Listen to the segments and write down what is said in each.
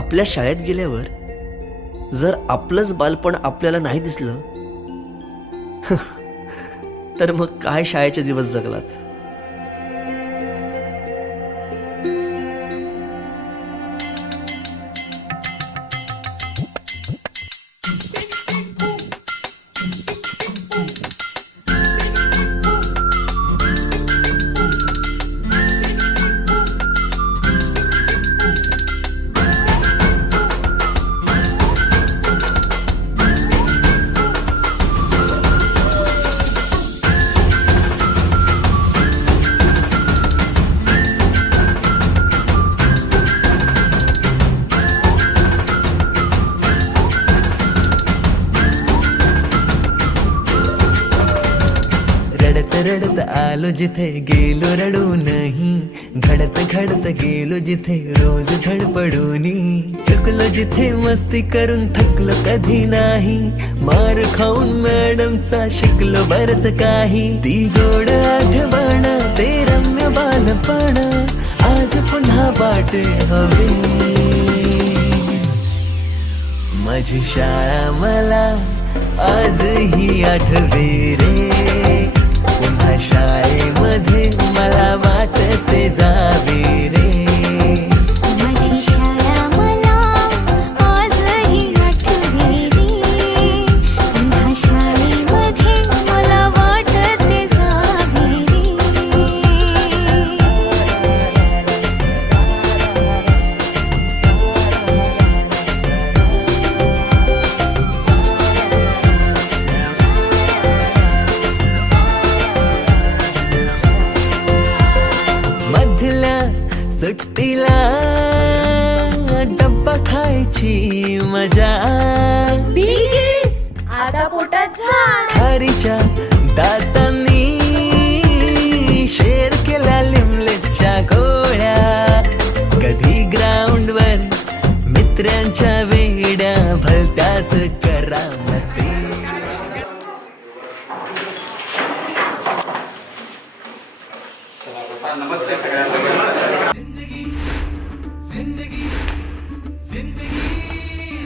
आपल्या शाळेत गेल्यावर जर आपलंच बालपण आपल्याला नाही दिसलं तर मग काय शाळेचे दिवस जगलात. रडत आलो जिथे गेलो रडू नाही, घडत घडत गेलो जिथे रोज धडपडूनी, चुकलो जिथे मस्ती करून थकलो कधी नाही, मार खाऊन मॅडमचा शिकलो बरच काही. ती गोड आठवण ते रम्य बालपण आज पुन्हा वाटे हवे. माझी शाळा मला आजही आठवे रे, पुन्हा शाळेमध्ये मला वाटते जावे रे. माझी शाळा मला आजही आठवे रे, पुन्हा शाळेमध्ये मला वाटते जावे रे. सुट्टीला डब्बा खायची मजा, आता पोटात झाड, हरीच्या दातांनी शेअर केल्या लिमलेटच्या गोळ्या, कधी ग्राउंड वर मित्रांच्या वेड्या भलत्याच करामती. नमस्ते सगळ्यांना. जिंदगी जिंदगी जिंदगी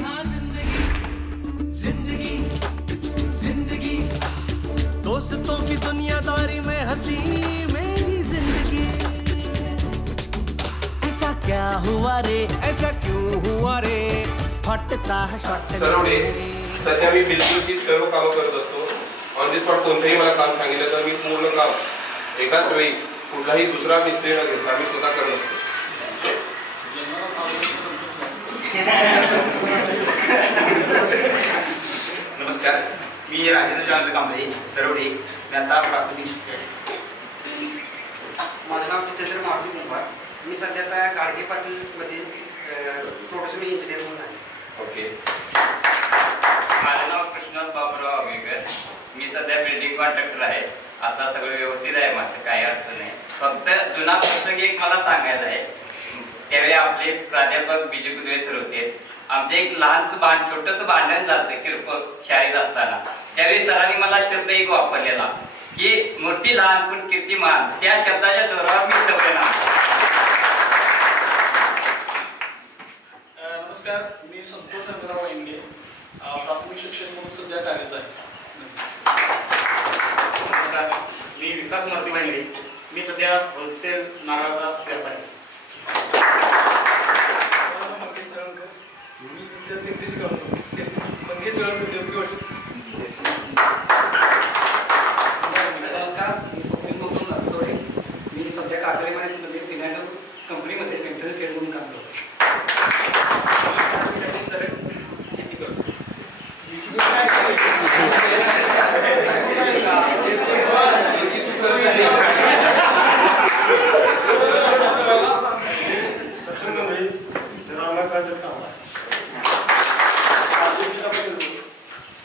हाँ जिंदगी जिंदगी जिंदगी, दोस्तों की दुनियादारी में हंसी मेरी जिंदगी. ऐसा क्या हुआ रे, ऐसा क्यों हुआ रे, हॉटचा शॉट. सध्या मी बिलकुलची सर्व कामं करत असतो. ऑन दी स्पॉट कोणतंही मला काम सांगितलं तर मी पूर्ण काम एकाच वेळी कुठलाही दुसरा मिस्त्री न घेता मी स्वतः करत असतो. नमस्कार, मी राजेंद्र चांद कांबळे सरवडे. मी आता प्राथमिक माझं नाव जितेंद्र मारुती कुंभार. मी सध्या आता गाडगे पाटीलमध्ये प्रोडक्शन इंजिनियर म्हणून आहे. ओके. माझं नाव कृष्णा बाबूराव आगेकर. मी सध्या बिल्डिंग कॉन्ट्रॅक्टर आहे. आता सगळं व्यवस्थित आहे, माझं काही अडचण नाही. फक्त जुना प्रसंग एक मला सांगायचा आहे. त्यावेळी आपले प्राध्यापक बीजे कुदळे सर होते. आमचं एक लहानसं छोटंसं भांडण झालं किरकोळ शाळेत असताना. त्यावेळी सरांनी मला शब्द एक वापरलेला की मोठी लहान पण कीर्तिमान. त्या शब्दाच्या जोरावर मी टपलेला. नमस्कार, मी संतोष रंगराव इंगे, प्राथमिक शिक्षक म्हणून सध्या कार्यरत आहे. नमस्कार, मी विकास मारुती भांडे. मी सध्या होलसेल नारळाचा व्यापारी. मी सध्या सेफ्टीची करतो. मंगेश योग्य वर्ष. नमस्कार, मी स्वप्नील गौतम नागतोडे. मी सध्या काकरेमाने फिनायनल कंपनीमध्ये मेंटेनन्स हेड म्हणून काम करतो. शेती करतो.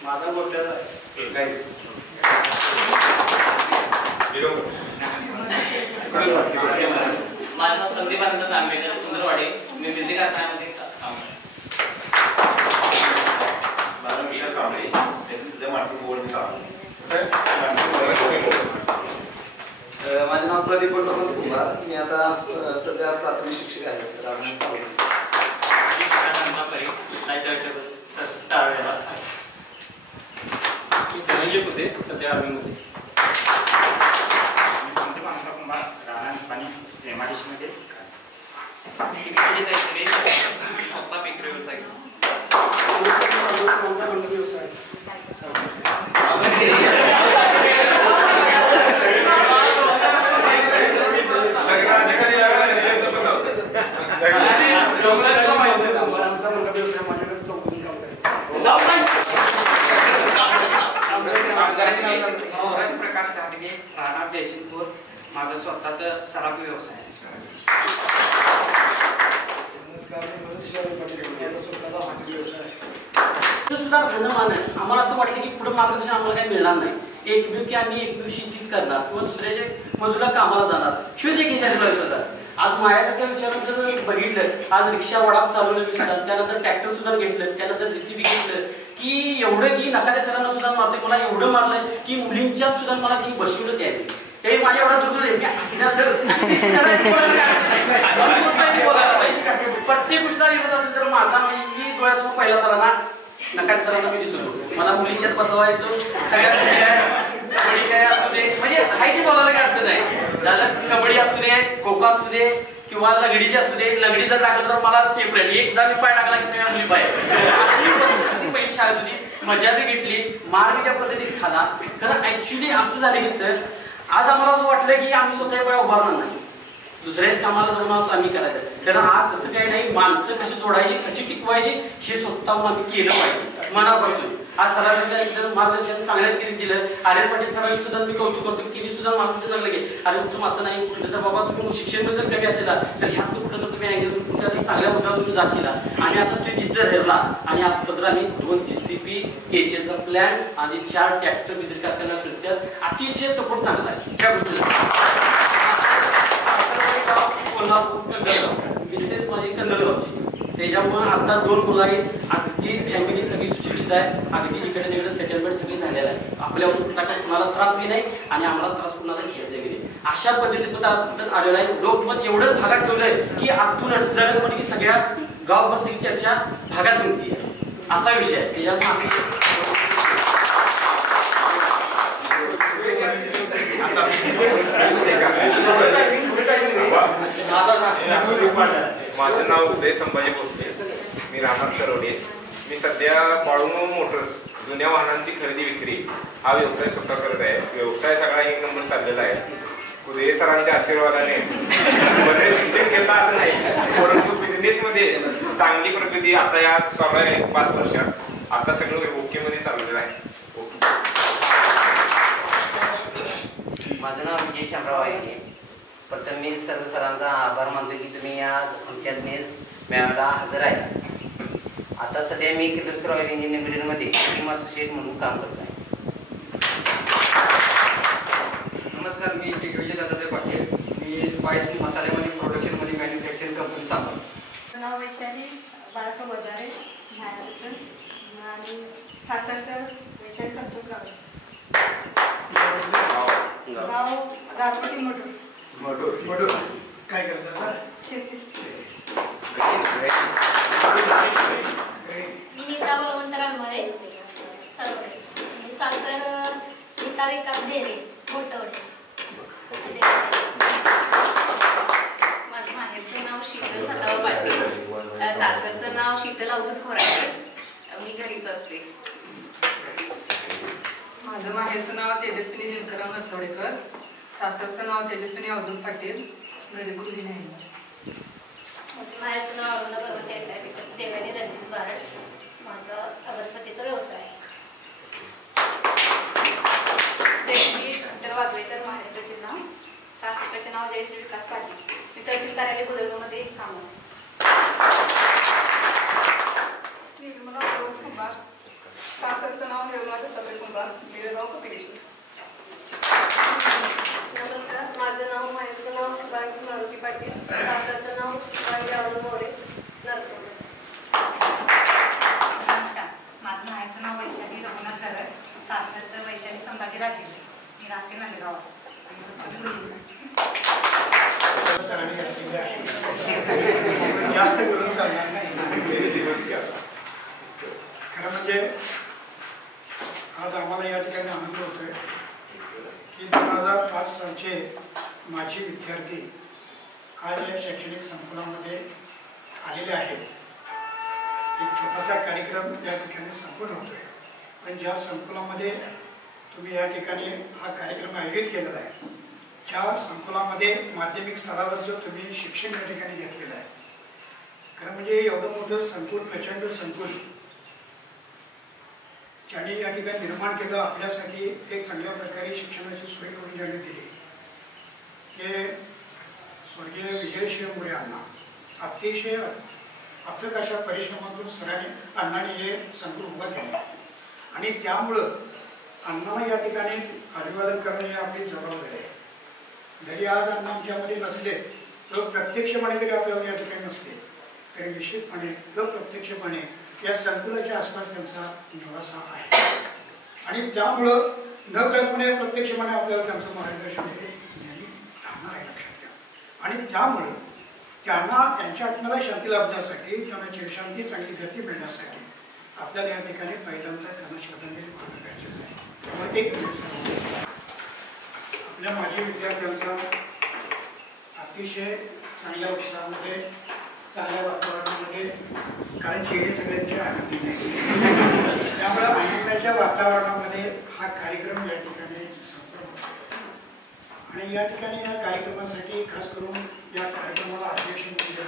माझा मोठ्याचा माझं नाव संदीप आनंद आंबेकर सुंदरवाडी. मी बिजली कारखान्यामध्ये काम करतो. माझं विशाल कांबळे. माझे नाव प्रदीप कुंभार. मी आता सध्या प्राथमिक शिक्षक आहे. त्यावेळेला धनंजय होते सध्या आर्मीमध्ये. संत पांडुरंग कुंभार राहणार पाणी एमआयडीसीमध्ये स्वतः पीक व्यवसाय प्रकाश घाटगे राहणार जयसिंगपूर. माझा स्वतःचा सराफी व्यवसाय आहे. नमस्कार, मी मदत शिवाजी पाटील. माझा स्वतःचा हॉटेल व्यवसाय आहे. सुद्धा घनमान आहे. आम्हाला असं वाटतं की पुढे मार्गदर्शन आम्हाला काही मिळणार नाही. एकमेव की आम्ही एकमेव शेतीच करणार किंवा दुसऱ्याच्या मजुरा कामाला जाणार शिवाय जे घेण्यात होता. आज माझ्यासारख्या विचारात जर बघितलं, आज रिक्षा वडाप चालवलं मी सुद्धा, त्यानंतर ट्रॅक्टर सुद्धा घेतलं, त्यानंतर जेसीबी घेतलं, की एवढं की नकाद्या सरांना सुद्धा मारतोय. मला एवढं मारलंय की मुलींच्यात सुद्धा मला ती बसवलं त्यावेळी. त्यावेळी माझ्या एवढा दूर आहे मी हसण्यासर बोलायला पाहिजे. प्रत्येक गोष्टीला येत असेल तर माझा म्हणजे मी डोळ्यासमोर पहिला सरांना नकाद्या सरांना मी दिसतो. मला मुलींच्यात बसवायचं सगळ्यात कबड्डी काय असू दे, म्हणजे माहिती बोलायला काय अडचण नाही. झालं कबड्डी असू दे, खो खो असू दे किंवा लगडीची असू दे. लगडी जर टाकलं तर मला सेपरेट एकदा मी पाय टाकला की सगळ्या मुली पाय. अशी परिस्थिती पहिली शाळेत होती. मजा बी घेतली, मार बी त्या पद्धतीने खाला. कारण ऍक्च्युली असं झालं की सर आज आम्हाला असं वाटलं की आम्ही स्वतः पाय उभारणार नाही, दुसऱ्या कामाला जाऊन आम्ही करायचं. कारण आज तसं काही नाही. माणसं कशी जोडायची, कशी टिकवायची हे स्वतःहून आम्ही केलं पाहिजे मनापासून. आज सरांना एकदम मार्गदर्शन चांगल्या रीतीने दिलं. आर्यन पाटील सरांनी सुद्धा मी कौतुक करतो की तिने सुद्धा मार्गदर्शन चांगलं केलं. अरे उत्तम असं नाही कुठलं तर बाबा तुम्ही शिक्षण जर कमी असेल तर ह्यात कुठं तर तुम्ही कुठल्या चांगल्या मुद्द्यावर तुम्ही जाचीला आणि असं तुम्ही जिद्द धरला. आणि आजपर्यंत आम्ही 2 जेसीबी केशेचा प्लॅन आणि 4 ट्रॅक्टर वितरित करताना अतिशय सपोर्ट चांगला आहे त्या गोष्टीला. कोल्हापूर कंदलगाव बिझनेस माझी कंदलगावची. त्याच्यामुळे आता 2 मुलं आहेत. अगदी फॅमिली सगळी सुशिक्षित आहे. अगदी जिकडे तिकडे सेटलमेंट सगळी झालेलं आहे. आपल्यावर कुणाला त्रास बी नाही आणि आम्हाला त्रास कुणाला घ्यायचा गेले. अशा पद्धतीने आलेला आहे. लोकमत एवढं भागात ठेवलंय की आतून जर म्हणजे की सगळ्या गावभर सगळी चर्चा भागात निघते असा विषय आहे. त्याच्यामुळे माझं नाव उदय संभाजी भोसले. मी राहणार सरवडे. मी सध्या बाळूमामा मोटर्स जुन्या वाहनांची खरेदी विक्री हा व्यवसाय स्वतः करत आहे. व्यवसाय सगळा 1 नंबर चाललेला आहे. उदय सरांच्या आशीर्वादाने बरेच शिक्षण घेता आलं नाही, परंतु बिझनेसमध्ये चांगली प्रगती आता या चालू आहे 5 वर्षात. आता सगळं ओके मध्ये चाललेलं आहे. माझं नाव विजय शामराव आहे. प्रथम मी सर्व सरांचा आभार मानतो की तुम्ही आज आमच्या स्नेस मेळाव्याला हजर आहे. आता सध्या मी किर्लोस्कर ऑइल इंजिनिअरिंगमध्ये टीम असोसिएट म्हणून काम करतो आहे. नमस्कार, मी दिग्विजय दत्तात्रय पाटील. मी स्पाइस मसाल्यामध्ये प्रोडक्शनमध्ये मॅन्युफॅक्चरिंग कंपनी सांभाळतो. नाव वैशाली बाळासाहेब वजारे महाराष्ट्र आणि सासरचं वैशाली संतोष गावडे. गाव गारपटी मडूर. काय करतात? शेती. मी नीता बळवंतरांमध्ये सरवडे. सासर नीता विकास ढेरे मोठवडे. माझं माहेरचं नाव शीतल सदाव पाटील. सासरचं नाव शीतल अवधूत खोराटे. मी घरीच असते. माझं माहेरचं नाव तेजस्विनी दिनकरराव नरतोडेकर. सासरचं नाव तेजस्विनी अवधूत पाटील. घरी गृहिणी आहे. माझं नाव अरुणा भगवती ॲटलॅटिक्स देवानी रणजित बारड. माझा अगरबत्तीचा व्यवसाय आहे. देवी विठ्ठल वागवेकर. माहेरकडचे नाव. सासरकडचे नाव जयश्री विकास पाटील. मी तहसील कार्यालय बुदरगावमध्ये काम आहे. निर्मला प्रबोध कुंभार. सासरचं नाव निर्मला दत्तात्रय कुंभार. बेळगाव कपिलेश्वर. नमस्कार, माझं नाव माहेरचं नाव सुभाष मारुती पाटील. सासरचं नाव सुभाष यावरून मोरे नरसोडे. नमस्कार, माझं माहेरचं नाव वैशाली रघुनाथ सरळ. सासरचं वैशाली संभाजी राजे. मी राहते नंदगाव. जास्त करून चालणार नाही. खरं म्हणजे आज आम्हाला या ठिकाणी आनंद होतोय की 2005 सालचे माजी विद्यार्थी आज या शैक्षणिक संकुलामध्ये आलेले आहेत. एक छोटासा कार्यक्रम या ठिकाणी संपन्न होतोय, पण ज्या संकुलामध्ये तुम्ही या ठिकाणी हा कार्यक्रम आयोजित केलेला आहे, ज्या संकुलामध्ये माध्यमिक स्तरावर जो तुम्ही शिक्षण या ठिकाणी घेतलेलं आहे, खरं म्हणजे एवढं मोठं संकुल, प्रचंड संकुल ज्यांनी या ठिकाणी निर्माण केलं, आपल्यासाठी एक चांगल्या प्रकारे शिक्षणाची सोय करून ज्यांनी दिली, ते स्वर्गीय विजयशिव मोरे अण्णा. अतिशय अथक अशा परिश्रमातून अण्णाने हे संकुल उभं केलं आणि त्यामुळं अण्णांना या ठिकाणी अभिवादन करणे ही आपली जबाबदारी आहे. जरी आज अण्णा आमच्यामध्ये नसले तर प्रत्यक्षपणे जरी आपल्याला या ठिकाणी नसले तरी निश्चितपणे अप्रत्यक्षपणे या संकुलाच्या आसपास त्यांचा निवासा आहे आणि त्यामुळं न कळतपणे प्रत्यक्षपणे आपल्याला त्यांचं मार्गदर्शन हे नेहमी राहणार आहे, लक्षात घ्या. आणि त्यामुळं त्यांना त्यांच्या आत्म्याला शांती लाभण्यासाठी, त्यांना चिरशांती चांगली गती मिळण्यासाठी आपल्याला या ठिकाणी पहिल्यांदा त्यांना श्रद्धांजली वाहणं गरजेचं आहे. त्यामुळे एक आपल्या माजी विद्यार्थ्यांचा अतिशय चांगल्या उत्साहामध्ये, चांगल्या वातावरणामध्ये, कारण चेहरे सगळ्यांचे आनंदित आहेत, त्यामुळे आनंदाच्या वातावरणामध्ये हा कार्यक्रम या ठिकाणी संपन्न होतो. आणि या ठिकाणी या कार्यक्रमासाठी खास करून या कार्यक्रमाला अध्यक्ष म्हणून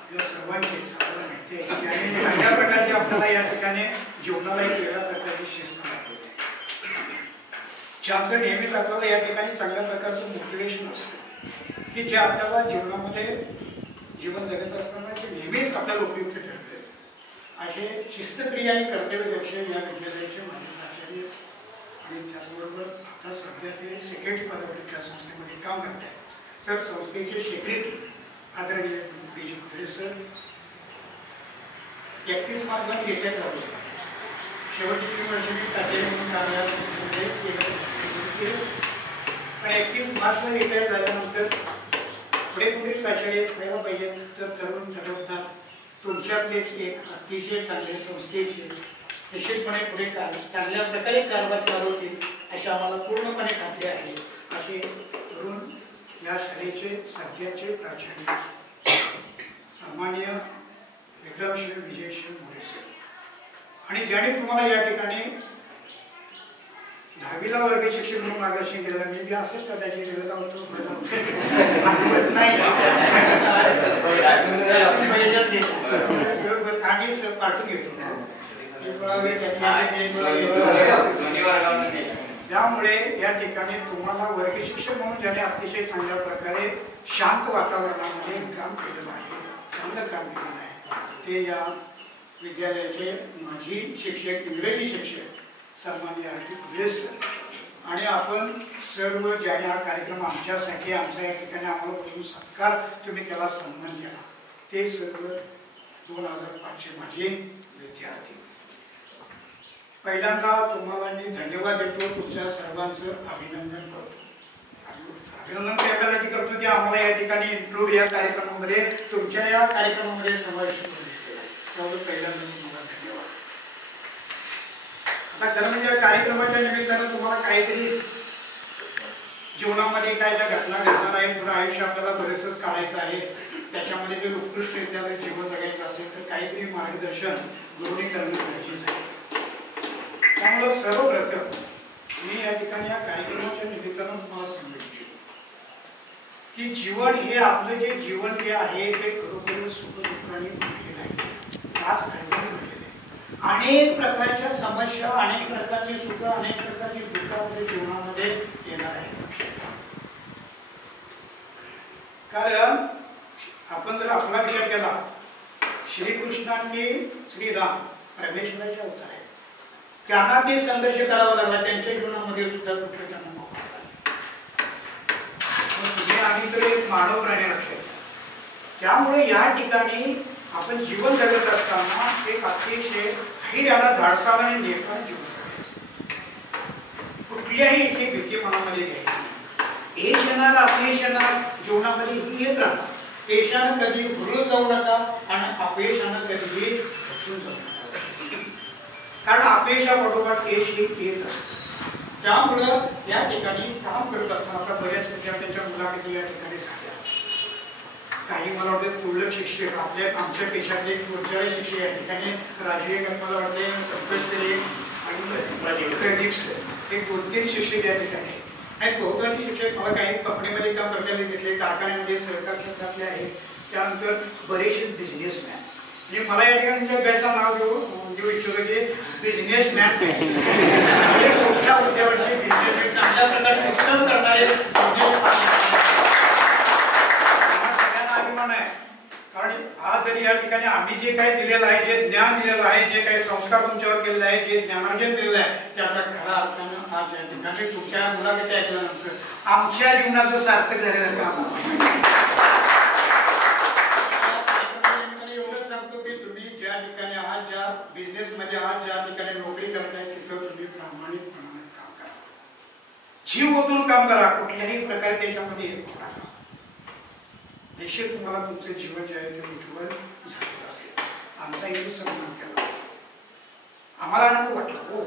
आपल्या सर्वांची आपल्याला माहिती आहे की त्यांनी चांगल्या प्रकारची आपल्याला या ठिकाणी जीवनाला एक वेगळ्या प्रकारची शिस्त दाखवली आहे. ज्याचं नेहमीच आपल्याला या ठिकाणी चांगल्या प्रकारचं मोटिवेशन असतं की जे आपल्याला जीवनामध्ये जीवन जगत असताना ते नेहमीच आपल्याला उपयुक्त ठरते. असे शिस्तप्रिय आणि कर्तव्यदक्ष या विद्यालयाचे माजी प्राचार्य आणि त्याचबरोबर आता सध्या ते सेक्रेटरी पदावर त्या संस्थेमध्ये काम करत आहेत. तर संस्थेचे सेक्रेटरी आदरणीय पी.जी. कुत्रे सर 31 मार्चला मी रिटायर झालो. शेवटची 3 वर्ष मी प्राचार्य म्हणून काम या संस्थेमध्ये केलं. पण 31 मार्चला रिटायर झाल्यानंतर पुढे पुढे प्राचार्य व्हायला पाहिजे तर तरुण जबाबदार तुमच्यातलेच एक अतिशय चांगले संस्थेचे निश्चितपणे पुढे चांगल्या प्रकारे कारभार चालवतील अशी आम्हाला पूर्णपणे खात्री आहे. असे तरुण या शाळेचे सध्याचे प्राचार्य सामान्य विक्रमशिव विजयशिव मोरे सर, आणि ज्याने तुम्हाला या ठिकाणी 10वीला वर्ग शिक्षक म्हणून मार्गदर्शन केलेलं, मी बी असंच कदाचित लिहिला होतो आम्ही सर पाठवून घेतो. त्यामुळे या ठिकाणी तुम्हाला वर्ग शिक्षक म्हणून ज्याने अतिशय चांगल्या प्रकारे शांत वातावरणामध्ये काम केलेलं आहे, चांगलं काम केलेलं आहे, ते या विद्यालयाचे माजी शिक्षक, इंग्रजी शिक्षक सन्माननीय आर.टी. कुत्रे सर. आणि आपण सर्व ज्याने हा कार्यक्रम आमच्यासाठी, आमच्या या ठिकाणी आम्हाला बोलून सत्कार तुम्ही त्याला सन्मान केला, ते सर्व 2005चे माझे विद्यार्थी. पहिल्यांदा तुम्हाला मी धन्यवाद देतो, तुमच्या सर्वांचं अभिनंदन करतो. अभिनंदन यासाठी करतो की आम्हाला या ठिकाणी इन्क्लूड या कार्यक्रमामध्ये, तुमच्या या कार्यक्रमामध्ये समावेश करून घेतलेला आहे, त्यामुळे पहिल्यांदा तुम्हाला धन्यवाद. आता खरं म्हणजे या कार्यक्रमाच्या निमित्तानं तुम्हाला काहीतरी जीवनामध्ये काय ज्या घटना घडणार आहेत, पुढे आयुष्य आपल्याला बरेचच काढायचं आहे, त्याच्यामध्ये जर उत्कृष्टरित्या जीवन जगायचं असेल तर काहीतरी मार्गदर्शन गुरुनी करणं गरजेचं आहे. त्यामुळे सर्वप्रथम मी या ठिकाणी या कार्यक्रमाच्या निमित्तानं तुम्हाला सांगू इच्छितो की जीवन हे आपलं जे जीवन जे आहे ते खरोखर सुखदुःखाने भरलेलं आहे, त्याच घडीने भरलेलं आहे. अनेक प्रकारच्या समस्या, अनेक प्रकारची सुख, अनेक प्रकारची दुःख आपल्या जीवनामध्ये येणार आहेत. कारण आपण जर आपला विचार केला, श्रीकृष्णांनी श्रीराम परमेश्वराचे अवतार आहेत, त्यांना ते संघर्ष करावा लागला, त्यांच्या जीवनामध्ये सुद्धा दुःख त्यांना तुम्ही आम्ही तर एक मानव प्राणी लक्षात. त्यामुळे या ठिकाणी आपण जीवन जगत असताना एक अतिशय धैर्याला, धाडसाला आणि नेटाने जीवन जगायचं. कुठल्याही याची भीती मनामध्ये घ्यायची नाही. यश येणार, अपयश येणार, जीवनामध्ये ही येत राहणार. यशानं कधी भुलून जाऊ नका आणि अपयशानं कधीही हसून जगणं, कारण अपयशापाठोपाठ यश हे येत असतं. त्यामुळं या ठिकाणी काम करत असताना आता बऱ्याच विद्यार्थ्यांच्या मुलाखती या ठिकाणी झाल्या. काही मला वाटतं तुरळक शिक्षक आमच्या देशातले 2-4 शिक्षक या ठिकाणी राजवीर मला वाटते संतोष सर आणि प्रदीप सर हे 2-3 शिक्षक या ठिकाणी आणि बहुतांशी शिक्षक मला काही कंपनीमध्ये काम करताना घेतले, कारखान्यामध्ये सहकार क्षेत्रातले आहेत, त्यानंतर बरेचसे बिझनेसमॅन. म्हणजे मला या ठिकाणी बॅचला नाव देऊ इच्छितो की बिझनेसमॅन मोठ्या उद्योगाचे बिझनेसमॅन चांगल्या प्रकारे उत्तम करणारे सगळ्यांना अभिमान आहे. कारण आज जरी या ठिकाणी आम्ही जे काही दिलेलं आहे, जे ज्ञान दिलेलं आहे, जे काही संस्कार तुमच्यावर केलेले आहे, जे ज्ञानार्जन दिलेलं आहे, त्याचा खरा अर्थानं आज या ठिकाणी तुमच्या मुलाखती ऐकल्यानंतर आमच्या जीवनाचं सार्थक झालेलं काम. एवढं सांगतो की तुम्ही ज्या ठिकाणी आहात, ज्या बिझनेस मध्ये आहात, ज्या ठिकाणी नोकरी करताय तिथं तुम्ही प्रामाणिकपणाने काम करा, जीव ओतून काम करा, कुठल्याही प्रकारे त्याच्यामध्ये हे करू नका. निश्चित तुम्हाला तुमचं जीवन जे आहे ते उज्ज्वल झालेलं असेल. आमचा इथे सन्मान केला, आम्हाला आनंद वाटला. हो,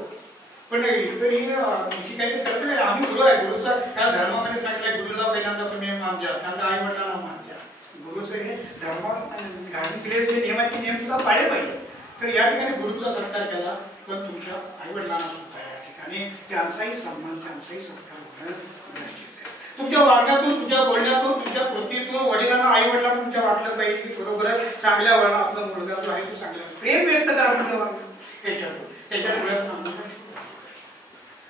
पण इतरही तुमची काही करत नाही. आम्ही गुरु आहे, गुरुचा काय धर्मामध्ये सांगितलंय, गुरुला पहिल्यांदा तुम्ही मान द्या, त्यांना आई वडिलांना मान द्या. गुरुचं हे धर्म घालून केलेले जे नियम आहेत ते नियम सुद्धा पाळले पाहिजे. तर या ठिकाणी गुरुचा सत्कार केला, पण तुमच्या आई वडिलांना सुद्धा या ठिकाणी त्यांचाही सन्मान, त्यांचाही सत्कार होणं गरजेचं आहे. तुमच्या वागण्यातून, तुमच्या बोलण्यातून, तुमच्या कृतीतून वडिलांना, आई वडिलांना तुमच्या वाटलं पाहिजे की बरोबरच चांगल्या वडिलांना आपला मुलगा जो आहे तो चांगला प्रेम व्यक्त करा तुमच्या वागण्यात, याच्यातून त्याच्या डोळ्यातून आनंद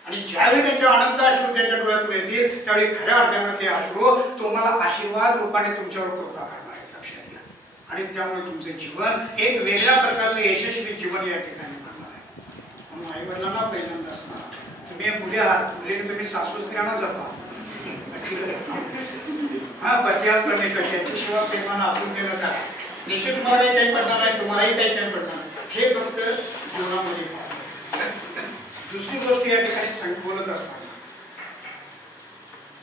आणि ज्यावेळी त्यांच्या आनंद अश्रू त्याच्या डोळ्यातून येतील त्यावेळी खऱ्या अर्थानं ते अश्रू तुम्हाला आशीर्वाद रूपाने तुमच्यावर कृपा करणार आहे, लक्षात घ्या. आणि त्यामुळे तुमचं जीवन एक वेगळ्या प्रकारचं यशस्वी जीवन या ठिकाणी करणार आहे. म्हणून आई वडिलांना पहिल्यांदा असणार, तुम्ही मुली आहात, मुलीने तुम्ही सासूस्त्र्यांना जपा, हा पती आज परमेश्वर, त्याच्याशिवाय प्रेमानं आपण केलं का निश्चित तुम्हाला काही पडणार नाही, तुम्हालाही काही पडणार नाही. हे फक्त जीवनामध्ये. दुसरी गोष्ट या ठिकाणी बोलत असताना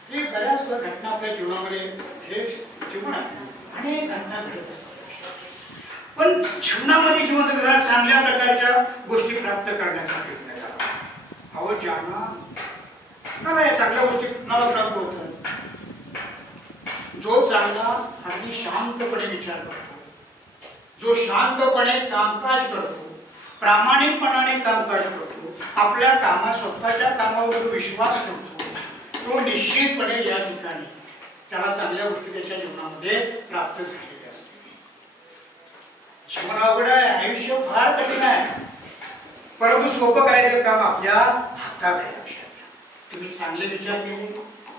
ही बऱ्याच घटना आपल्या जीवनामध्ये, हे जीवन आहे, अनेक घटना घडत असतात. पण जीवनामध्ये जीवन जगताना चांगल्या प्रकारच्या गोष्टी प्राप्त करण्याचा प्रयत्न करा. अहो ज्यांना या चांगल्या गोष्टी कुणाला प्राप्त होतात, जो चांगला अगदी शांतपणे विचार करतो, जो शांतपणे कामकाज करतो, प्रामाणिकपणाने कामकाज करतो, आपल्या स्वतःच्या कामावर विश्वास ठेवतो, तो निश्चितपणे या ठिकाणी त्याला चांगल्या गोष्टी त्याच्या जीवनामध्ये प्राप्त झालेल्या असते. जीवन अवघड आहे, आयुष्य फार कठीण आहे, परंतु सोपं करायचं काम आपल्या हातात आहे. लक्षात घ्या, तुम्ही चांगले विचार केले,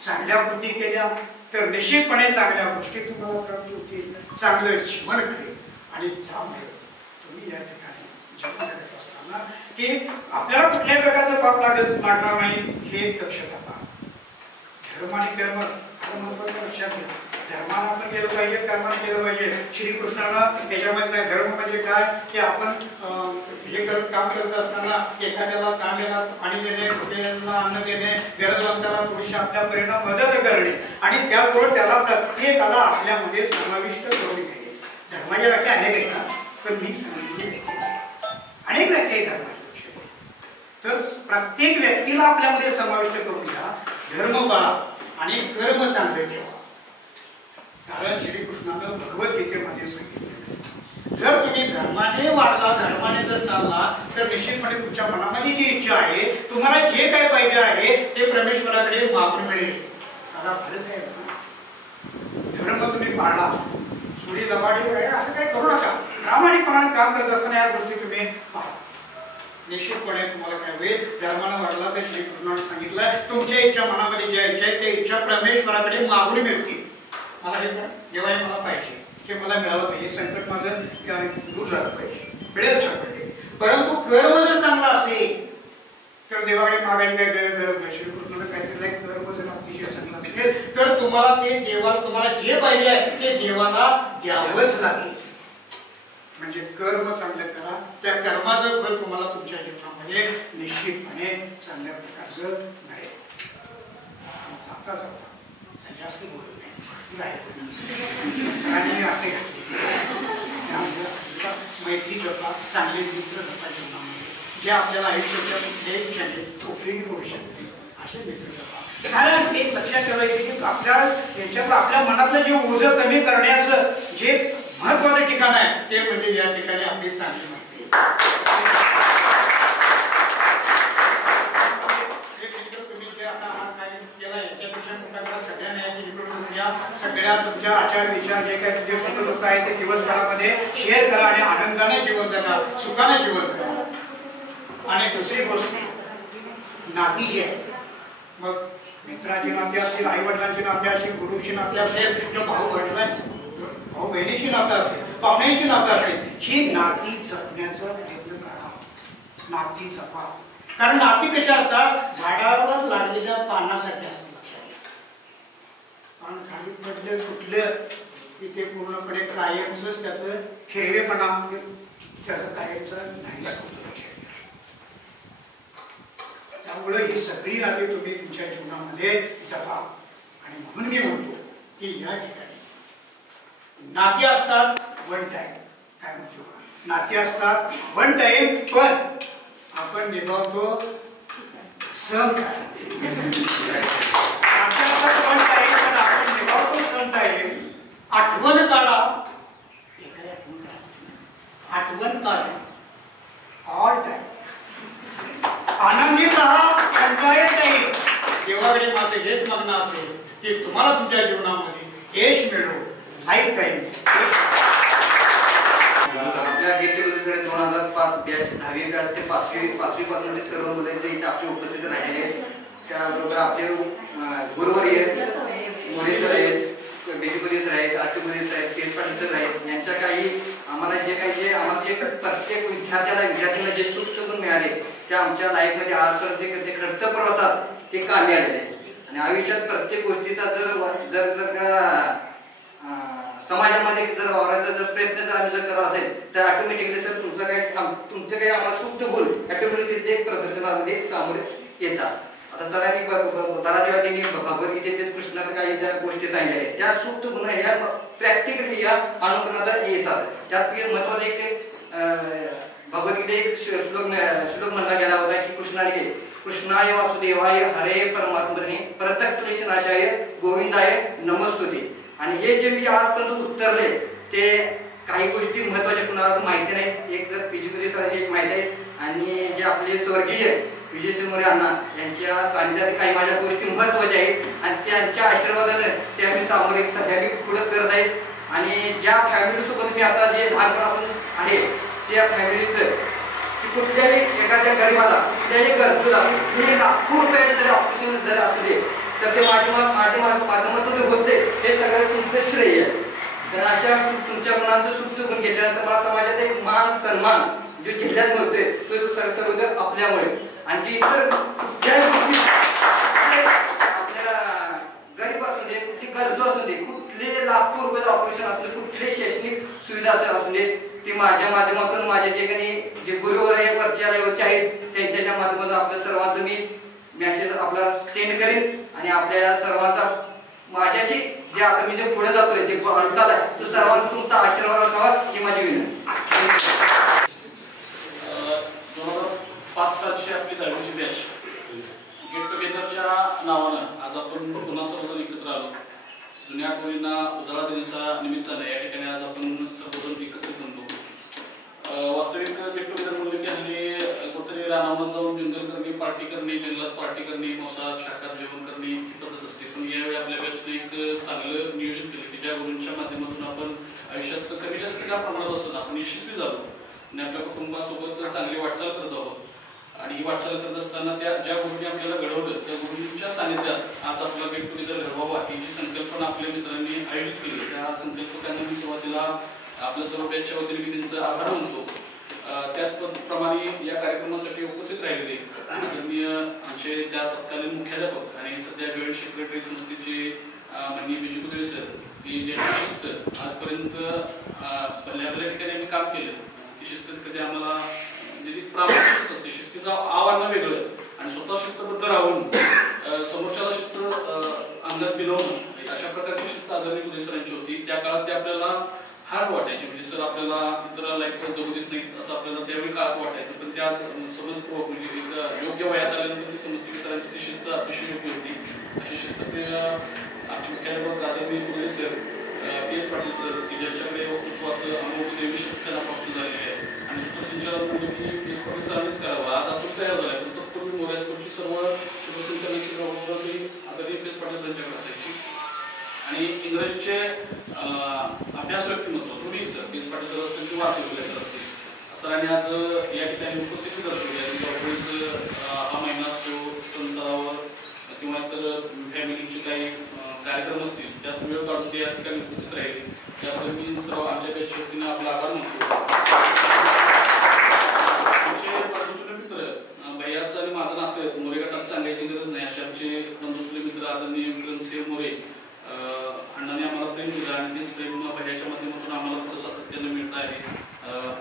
चांगल्या कृती केल्या तर निश्चितपणे चांगल्या गोष्टी तुम्हाला प्राप्त होतील, चांगलं जीवन घडेल. आणि त्यामुळे तुम्ही या ठिकाणी जीवन जगत असताना की आपल्याला कुठल्याही प्रकारचं पाप लागणार नाही हे दक्षता पहा. धर्म आणि कर्म फार महत्वाचं लक्षात घ्या. धर्मानं आपण केलं पाहिजे, कर्मानं केलं पाहिजे. श्रीकृष्णानं त्याच्यामध्ये धर्म म्हणजे काय की आपण हे काम करत असताना एखाद्याला तांब्याला पाणी देणे, कुठल्याला अन्न देणे, गरजवंताला थोडीशी आपल्या परिणाम मदत करणे आणि त्याचबरोबर त्याला प्रत्येकाला आपल्यामध्ये समाविष्ट करून घेणे. धर्माच्या व्याख्या अनेक आहेत ना, पण मी सांगितलेली अनेक व्याख्या आहेत धर्माच्या. तर प्रत्येक व्यक्तीला आपल्यामध्ये समाविष्ट करून घ्या, धर्म पाळा आणि कर्म चांगले ठेवा. कारण श्रीकृष्णानं भगवद्गीतेमध्ये सांगितलं जर तुम्ही धर्माने वागला, धर्माने जर चालला तर निश्चितपणे तुमच्या मनामध्ये जी इच्छा आहे, तुम्हाला जे काय पाहिजे आहे ते परमेश्वराकडे मागून मिळेल. आता फरक आहे, धर्म तुम्ही पाळला, चोरी लबाडी असं काही करू नका, प्रामाणिकपणाने काम करत असताना या गोष्टी तुम्ही पाळा, निश्चितपणे तुम्हाला काय होईल. धर्मानं वागला तर श्रीकृष्णाने सांगितलं तुमच्या इच्छा मनामध्ये ज्या इच्छा आहेत त्या इच्छा परमेश्वराकडे मागून मिळतील. मला हे जेव्हा मला पाहिजे, हे मला मिळालं पाहिजे, संकट माझं दूर झालं पाहिजे, मिळेल शंभर. परंतु कर्म जर चांगला असेल तर देवाकडे मागायची काही गरज नाही. श्रीकृष्णाने काय सांगितलं, कर्म जर अतिशय चांगला असेल तर तुम्हाला ते देवाला, तुम्हाला जे पाहिजे आहे ते देवाला द्यावंच लागेल. म्हणजे कर्म चांगलं करा, त्या कर्माचं फळ तुम्हाला तुमच्या जीवनामध्ये निश्चितपणे चांगल्या प्रकारचं मिळेल. जाता जाता जास्त बोलत नाही, सरांनी आपले घातले मैत्री जपा, चांगले मित्र जपा जीवनामध्ये, जे आपल्याला आयुष्याच्या कुठल्याही क्षणी उपयोगी पडू शकते असे मित्र जपा. कारण एक लक्षात ठेवायचे की आपल्या याच्यात आपल्या मनातलं जे ओझं कमी करण्याचं जे महत्वाचं ठिकाण आहे ते म्हणजे या ठिकाणी आपली चांगली मैत्री. सगळ्या तुमच्या आचार विचार जे काही तुझे सुख दुःख आहे ते दिवसभरामध्ये शेअर करा आणि आनंदाने जीवन जगा, सुखाने जीवन जगा. आणि दुसरी गोष्ट नाती जी आहे, मग मित्राची नाते असतील, आई वडिलांची नाते असतील, गुरुची नाते असेल किंवा भाऊ बहिणीची नातं असेल, पाहुण्यांची नातं असेल, ही नाती जपण्याचा प्रयत्न करा. नाती जपा. कारण नाती कशा असतात, झाडावर लागलेल्या पानासाठी असतात. पान खाली पडलं कुठलं की ते पूर्णपणे कायमच त्याचं हिरवेपणा त्याचं कायमच नाही होतं. त्यामुळे ही सगळी नाते तुम्ही तुमच्या जीवनामध्ये जपा. आणि म्हणून मी म्हणतो की या ठिकाणी नाते असतात वन टाइम. काय म्हणतो, नाते असतात वन टाइम, पण आपण निभावतो सण टाइम. आठवण काढा, आठवण काढा ऑल टाइम. आनंदी राहा, एन्जॉय टाइम. देवाकडे माझं हेच म्हणणं असेल की तुम्हाला तुमच्या जीवनामध्ये यश मिळो, लाईफ टाइम. आपल्या गेट टुगेदरसाठी 2005 बॅच 10वी बॅच ते 5वी पासूनचे सर्व मुलं इथे आपली उपस्थित राहिलेले आहेत. त्याबरोबर आपले गुरुवर्य मोरे सर आहेत, बेबी सर आहेत, आरती सर आहेत, केस पाटील सर आहेत. यांच्या काही आम्हाला जे आम्हाला जे प्रत्येक विद्यार्थ्यांना जे सुप्त गुण मिळाले ते आमच्या लाईफमध्ये आजपर्यंत ते खर्च प्रवासात ते कामी आलेले आहे. आणि आयुष्यात प्रत्येक गोष्टीचा जर का समाजामध्ये जर वावरायचा जर प्रयत्न जर आम्ही जर करत असेल तर ऑटोमॅटिकली सर तुमचं काही आम्हाला सुप्त गुण ऑटोमॅटिकली ते प्रदर्शनामध्ये सामोरे येतात. आता सरांनी बराच वेळा त्यांनी भगवद्गीतेत कृष्णाचं काही ज्या गोष्टी सांगितल्या आहेत त्या सुप्त गुण ह्या प्रॅक्टिकली या अनुकरणात येतात. त्यात महत्वाचं एक भगवद्गीता एक श्लोक म्हणला गेला होता की कृष्णाय वासुदेवाय हरे परमात्मने प्रत्यक्षनाशाय गोविंदाय नमस्तुते. आणि हे जे मी आजपर्यंत उत्तरले ते काही गोष्टी महत्वाच्या कुणाला माहिती नाही. एक तर पीजी सरांची एक माहिती आहे आणि जे आपले स्वर्गीय विजय मोरे अण्णा यांच्या सानिध्यात काही माझ्या गोष्टी महत्वाच्या आहेत आणि त्यांच्या आशीर्वादानं ते आम्ही सामोरे सध्या पुढे करत आहेत. आणि ज्या फॅमिलीसोबत मी आता जे लहानपणापासून आहे त्या फॅमिलीचं कुठल्याही एखाद्या गरीबाला कुठल्याही गरजूला कुठलेही लाखो रुपयाचे जरी ऑपरेशन जरी असले तर ते माझ्या माध्यमातून जे होते हे सगळं तुमचं श्रेय आहे. तर अशा तुमच्या गुणांचं सुप्त गुण घेतल्यानंतर मला समाजात एक मान सन्मान जो जिल्ह्यात मिळतोय तो सर्व आपल्यामुळे. आणि जी इतर कुठल्याही गोष्टी आपल्याला गरीब असू दे, कुठली गरजू असू दे, कुठले लाखो रुपयाचं ऑपरेशन असू दे, कुठली शैक्षणिक सुविधा असू दे, ती माझ्या माध्यमातून माझे जे काही जे गुरुवर आहे वरच्या लेवलचे आहेत त्यांच्या माध्यमातून आपल्या सर्वांचं मी मेसेज आपला सेंड करेन. आणि आपल्या सर्वांचा माझ्याशी जे आता मी जे पुढे जातोय ते अडचण आहे तो सर्वांचा तुमचा आशीर्वाद असावा ही माझी विनंती. 2005-07ची आपली 10वीची बॅच गेट टुगेदरच्या नावानं आज आपण पुन्हा सर्वजण एकत्र आलो. जुन्या आठवणींना उजाळा देण्याच्या निमित्ताने या ठिकाणी आज आपण सर्वजण एकत्रित जमलो. वास्तविक गेट टुगेदर म्हणलं की हल्ली कुठेतरी रानावर जाऊन जंगल करणे, पार्टी करणे, जंगलात पार्टी करणे, मोसात शाकाहार जेवण करणे ही पद्धत असते. पण यावेळी आपल्या बॅचने एक चांगलं नियोजन केलं की ज्या गुरूंच्या माध्यमातून आपण आयुष्यात कमी जास्त त्या प्रमाणात असताना आपण यशस्वी झालो आणि आपल्या कुटुंबासोबत चांगली वाटचाल करत आहोत. आणि ही वाटचाल करत असताना त्या ज्या गुरूंनी आपल्याला घडवलं त्या गुरूंच्या सानिध्यात आज आपला गेट टुगेदर घडवावा ही जी संकल्पना आपल्या मित्रांनी आयोजित केली त्या संकल्पकांना मी सुरुवातीला आपल्या सर्व बॅचच्या वतीने मी त्यांचं आभार मानतो. त्याचप्रमाणे या कार्यक्रमासाठी उपस्थित राहिलेले आदरणीय आमचे त्या तत्कालीन मुख्याध्यापक आणि सध्या जॉईंट सेक्रेटरी संस्थेचे माननीय विजय कुदरे सर की ज्यांची शिस्त आजपर्यंत भल्या ठिकाणी आम्ही काम केलं. ती शिस्त कधी आम्हाला म्हणजे प्रामाणिक शिस्त असते, शिस्तीचं आव्हान वेगळं आणि स्वतः शिस्तबद्ध राहून समोरच्याला शिस्त अंगात बिलवणं अशा प्रकारची शिस्त आदरणीय कुदरे सरांची होती. त्या काळात ते आपल्याला हार्ड वाटायची. म्हणजे सर आपल्याला इतरांना जगू देत नाहीत असं आपल्याला त्यावेळी काळात वाटायचं. पण त्या समजपूर्वक म्हणजे एक योग्य वयात आल्यानंतर ती समजते की सरांची ती शिस्त अतिशय योग्य होती. अशी शिस्तप्रिय आमचे मुख्याध्यापक आदरणीय कुर्ले सर, PS पाटील सर, की ज्यांच्याकडे वक्तृत्वाचं अनुभव देवी त्यांना प्राप्त झालेले आहे आणि सूत्रसंचालन म्हणतो की PS पाटील सरांनीच करावं. आज आपण तयार झालाय पण तत्पूर्वी मोर्याजपूरची सर्व सूत्रसंचालनाची जबाबदारी आदरणीय PS पाटील सरांच्याकडे असायची. आणि इंग्रजीचे अभ्यास व्यक्तिमत्व तुम्ही सर PS पाटील सर असतील किंवा वाचवले सर असतील सरांनी आज या ठिकाणी उपस्थिती दर्शवली आहे. गव्हर्नमेंटचं हा महिना असतो संसारावर किंवा इतर फॅमिलीचे काही कार्यक्रम असतील त्यात वेळ काढून ते या ठिकाणी उपस्थित राहील. त्याबद्दल मी सर्व आमच्या बॅचच्या वतीने आपला आभार मानतो. आमचे बंधुतुल्य मित्र भैयाचं आणि माझं नातं मोरे गटात सांगायची गरज नाही. असे आमचे बंधुतुल्य मित्र आदरणीय विक्रमसिंह मोरे अण्णांनी आम्हाला प्रेम दिलं आणि तेच प्रेम भैयाच्या माध्यमातून आम्हाला पुढे सातत्यानं मिळत आहे.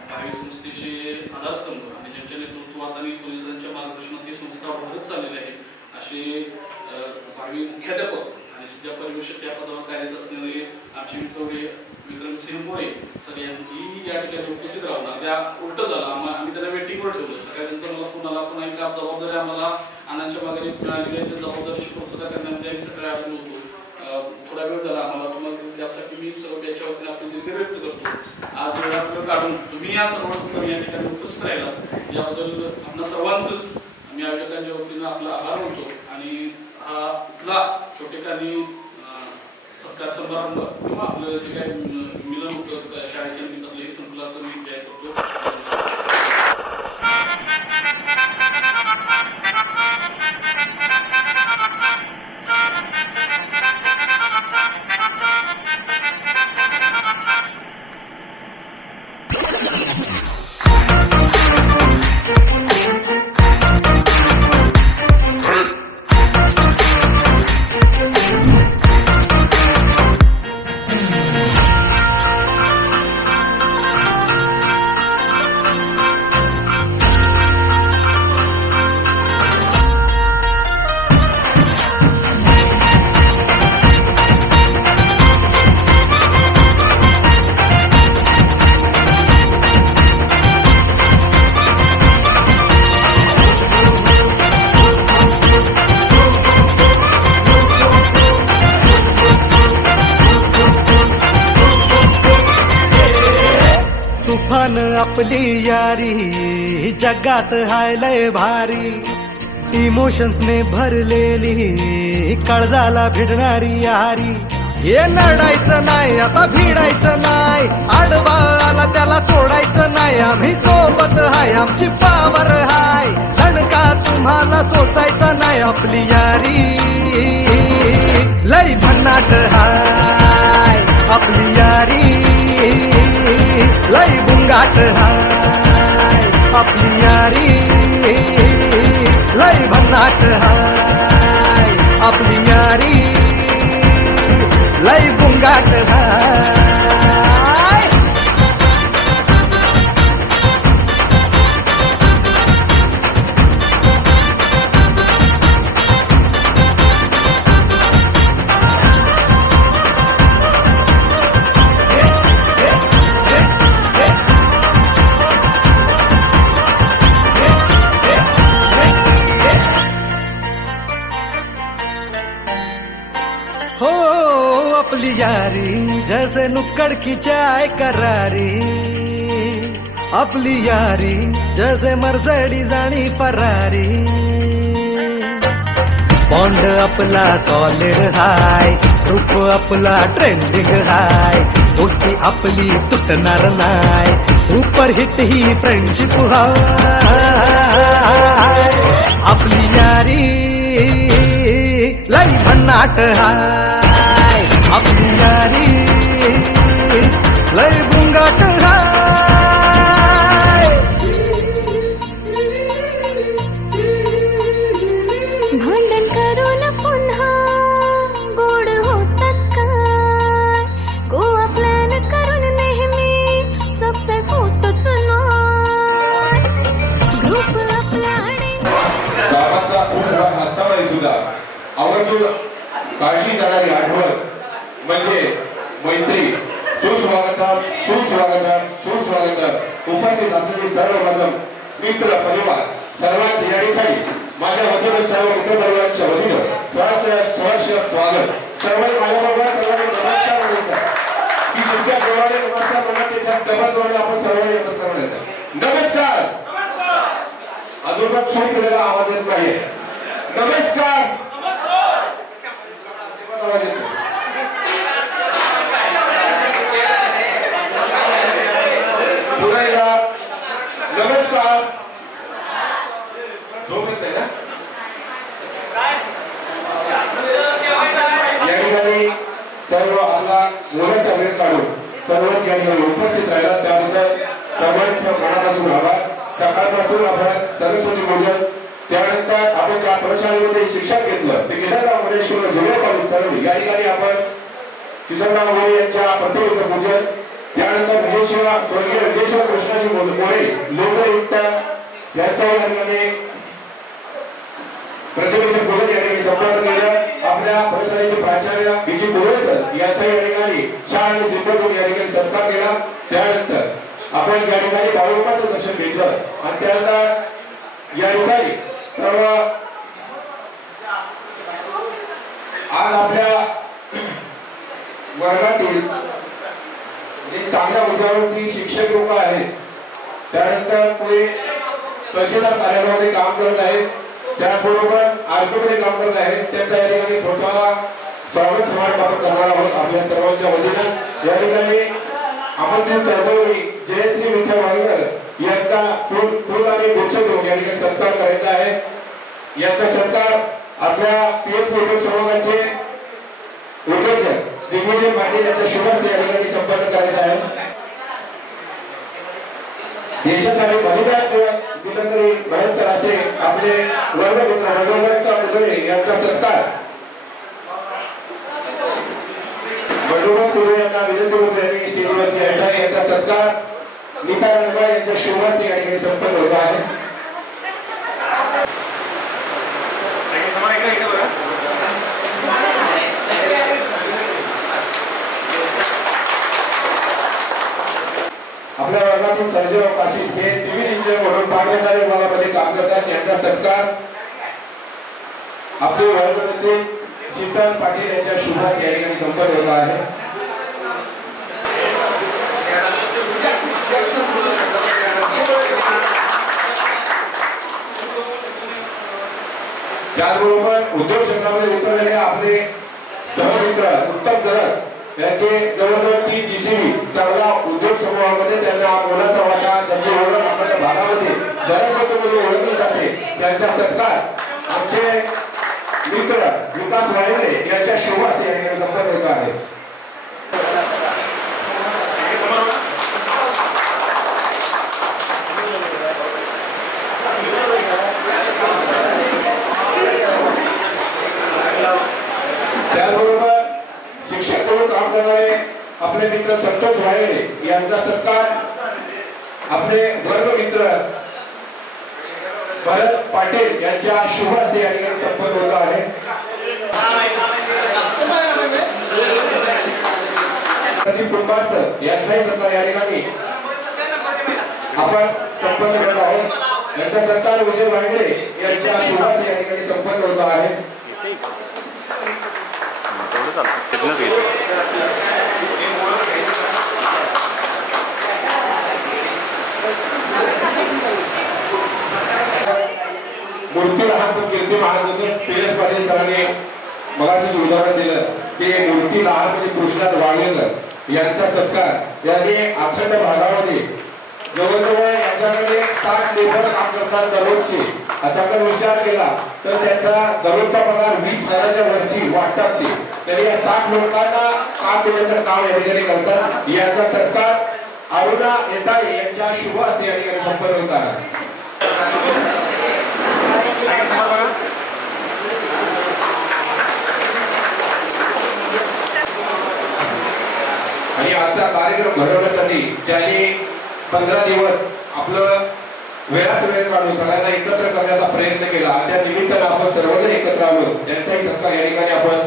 भावी संस्थेचे आधारस्तंभ आणि ज्यांच्या नेतृत्वात आणि पोलिसांच्या मार्गदर्शनात ही संस्था वाढत चाललेली आहे असे भावी मुख्याध्यापक आणि सध्या परिवेशक या पदावर कार्यरत असणारे आमचे मित्र विक्रमसिंह मोरे सर यांनी या ठिकाणी उपस्थित राहणार. त्या उलट झाला आम्ही त्यांना वेटिंगवर ठेवलं. सकाळी त्यांचा मला फोन आला पण एक जबाबदारी आम्हाला अण्णांच्या मागे मिळालेली आहे. त्या जबाबदारीची पूर्तता करण्यामध्ये आम्ही सकाळी आलेलो होतो. थोडा वेळ झाला आम्हाला तुम्हाला त्यासाठी मी सर्व त्याच्या वतीने आपली दिलगिरी व्यक्त करतो. आज वेळापत्रक काढून तुम्ही या सर्व या ठिकाणी उपस्थित राहिला याबद्दल आपल्या सर्वांचंच मी आयोजकांच्या वतीनं आपला आभार मानतो. आणि हा इथला छोटेखानी सत्कार समारंभ किंवा आपलं जे काही मिलन होतं शाळेच्या निमित्तातलं हे संपलं असं मी जाहीर करतो. आपली यारी जगात हाय लय भारी, इमोशन्स ने भरलेली काळजाला भिडणारी यारी. हे नडायचं नाही आता भिडायचं नाही, आडवा आला त्याला सोडायचं नाही. आम्ही सोबत हाय आमची पावर हाय, धडका तुम्हाला सोसायचा नाही. आपली यारी लय भन्नाट हाय, आपली यारी लय बुंगाट हाय. आपली यारी लय भन्नाट हाय, आपली यारी लय बुंगाट हाय. अपनी यारी जैसे नुक्कड़ की चाय करारी, अपनी यारी जैसे मर्सिडीज आणि फरारी. बॉन्ड आपला सॉलिड हाय, ग्रुप आपला ट्रेंडिंग हाय, दोस्ती आपली तुटणार नाय, सुपर हिट ही फ्रेंडशिप हाय. आपली यारी लय भन्नाट हाय, आपली यारी लय बुंगाट हाय. भांडण करून पुन्हा गोड होतात काय, गोवा प्लॅन करून नेहमी सक्सेस होतच नाही. ग्रुप आपला गावाचा उपक्रम असताना सुद्धा आवर्जून काढली जाणारी आठवण म्हणजे मैत्री, सुस्वागतम सुस्वागतम सुस्वागतम. उपस्थित असलेले सर्व माझे मित्र परिवार सर्वांचे या ठिकाणी माझ्या वतीनं सर्व मित्र परिवारांच्या वतीनं सहर्ष स्वागत. सर्वांनी माझ्याबरोबर सर्वांनी नमस्कार म्हणायचा की जितक्या जोराने नमस्कार म्हणतात त्याच्या डबल जोराने आपण सर्वांनी नमस्कार म्हणायचा. नमस्कार. अजून पण सुरू केलेला आवाज येत नाहीये. नमस्कार. आवाज येतो. पुन्हा एकदा नमस्कार. झोप येत नाही ना? या ठिकाणी सर्व आपला मुलाचा वेळ काढून सर्वच या ठिकाणी उपस्थित राहिला त्याबद्दल सर्वांचं मनापासून आभार. सकाळपासून आपण सरस्वती पूजन त्यानंतर आपण ज्या प्रशालेमध्ये शिक्षण घेतलं ते Kishanrao More school junior college Saravali या ठिकाणी आपण किशनराव मोरे यांच्या प्रतिमेचं पूजन त्यानंतर स्वर्गीय विजयशिव कृष्णाजी मोरे लोकयुक्त यांच्या या ठिकाणी प्रतिमेचे पूजन या ठिकाणी संपन्न केलं. आपल्या प्रशालेचे प्राचार्य विजय कुरेसर यांचा या ठिकाणी शाळा आणि सिंपतून या ठिकाणी सत्कार केला. त्यानंतर आपण या ठिकाणी बाळूमाचं दर्शन घेतलं आणि त्यानंतर या ठिकाणी सर्व आज आपल्या वर्गातील जे चांगल्या मुद्द्यावरती शिक्षक लोक आहेत त्यानंतर पुढे तहसीलदार कार्यालयामध्ये काम करत आहेत त्याचबरोबर आरटीओमध्ये काम करत आहेत त्यांचा या ठिकाणी मोठा स्वागत समारंभ आपण करणार आहोत आपल्या सर्वांच्या वतीनं. या ठिकाणी आमंत्रित करतो जयश्री विठ्ठल वारकर यांचा फूल आणि गुच्छ देऊन या ठिकाणी सत्कार करायचा आहे. यांचा सत्कार आपल्या पीएच मोटर समूहाचे उद्योजक दिग्विजय पाटील यांच्या शुभ हस्ते या ठिकाणी संपन्न करायचा आहे. देशासाठी बलिदान दिलं तरी भयंकर असे आपले वर्गमित्र बंडोदत्त कुदळे यांचा सत्कार बंडोदत्त कुदळे यांना विनंती करतो यांनी स्टेजवरती यांचा सत्कार नीता रणवार यांच्या शुभ हस्ते या ठिकाणी संपन्न होत आहे. आपल्या वर्गातील सर्जेराव काशी हे सिव्हिल इंजिनियर म्हणून पाटबंधारे विभागामध्ये काम करतात. यांचा सत्कार आपले वर्गातील शीतल पाटील यांच्या शुभ हस्ते या ठिकाणी संपन्न होत आहे. त्याचबरोबर उद्योग क्षेत्रामध्ये उतरलेले आपले सहमित्र उत्तम जरग यांचे जवळजवळ 3 जीसीबी चांगला उद्योग समूहामध्ये त्यांना मोलाचा वाटा त्यांची ओळख आपल्या भागामध्ये जरगमध्ये ओळखली जाते. त्यांचा सत्कार आमचे मित्र विकास वायवले यांच्या शुभ हस्ते या ठिकाणी संपन्न होत आहे. त्याचबरोबर शिक्षक म्हणून काम करणारे आपले मित्र संतोष वायवले यांचा सत्कार आपले वर्ग मित्र भरत पाटील यांच्या शुभ हस्ते या ठिकाणी संपन्न होत आहे. प्रदीप कुंभारसर यांचाही सत्कार या ठिकाणी आपण संपन्न करत आहोत. यांचा सत्कार विजय वायगडे यांच्या शुभ हस्ते या ठिकाणी संपन्न होत आहे. मूर्ती लहान पण कीर्ती महान जसं पेरस पाटील सरांनी मगाशीच उदाहरण दिलं ते मूर्ती लहान म्हणजे कृष्णात वाळवेकर यांचा सत्कार यांनी अखंड भागामध्ये जवळजवळ यांच्याकडे 60 लेबर काम करतात दररोजचे. अचानक विचार केला तर त्यांचा दररोजचा पगार 20,000च्या वरती वाटतात ते. तरी या 60 लोकांना काम देण्याचं काम या ठिकाणी करतात. यांचा सत्कार अरुणा येताळे यांच्या शुभ हस्ते या ठिकाणी संपन्न होत आहे. आणि आजचा कार्यक्रम घडवण्यासाठी ज्यांनी 15 दिवस आपलं वेळात वेळ काढून सगळ्यांना एकत्र करण्याचा प्रयत्न केला त्या निमित्तानं आपण सर्वजण एकत्र आलो त्यांचाही सत्कार या ठिकाणी आपण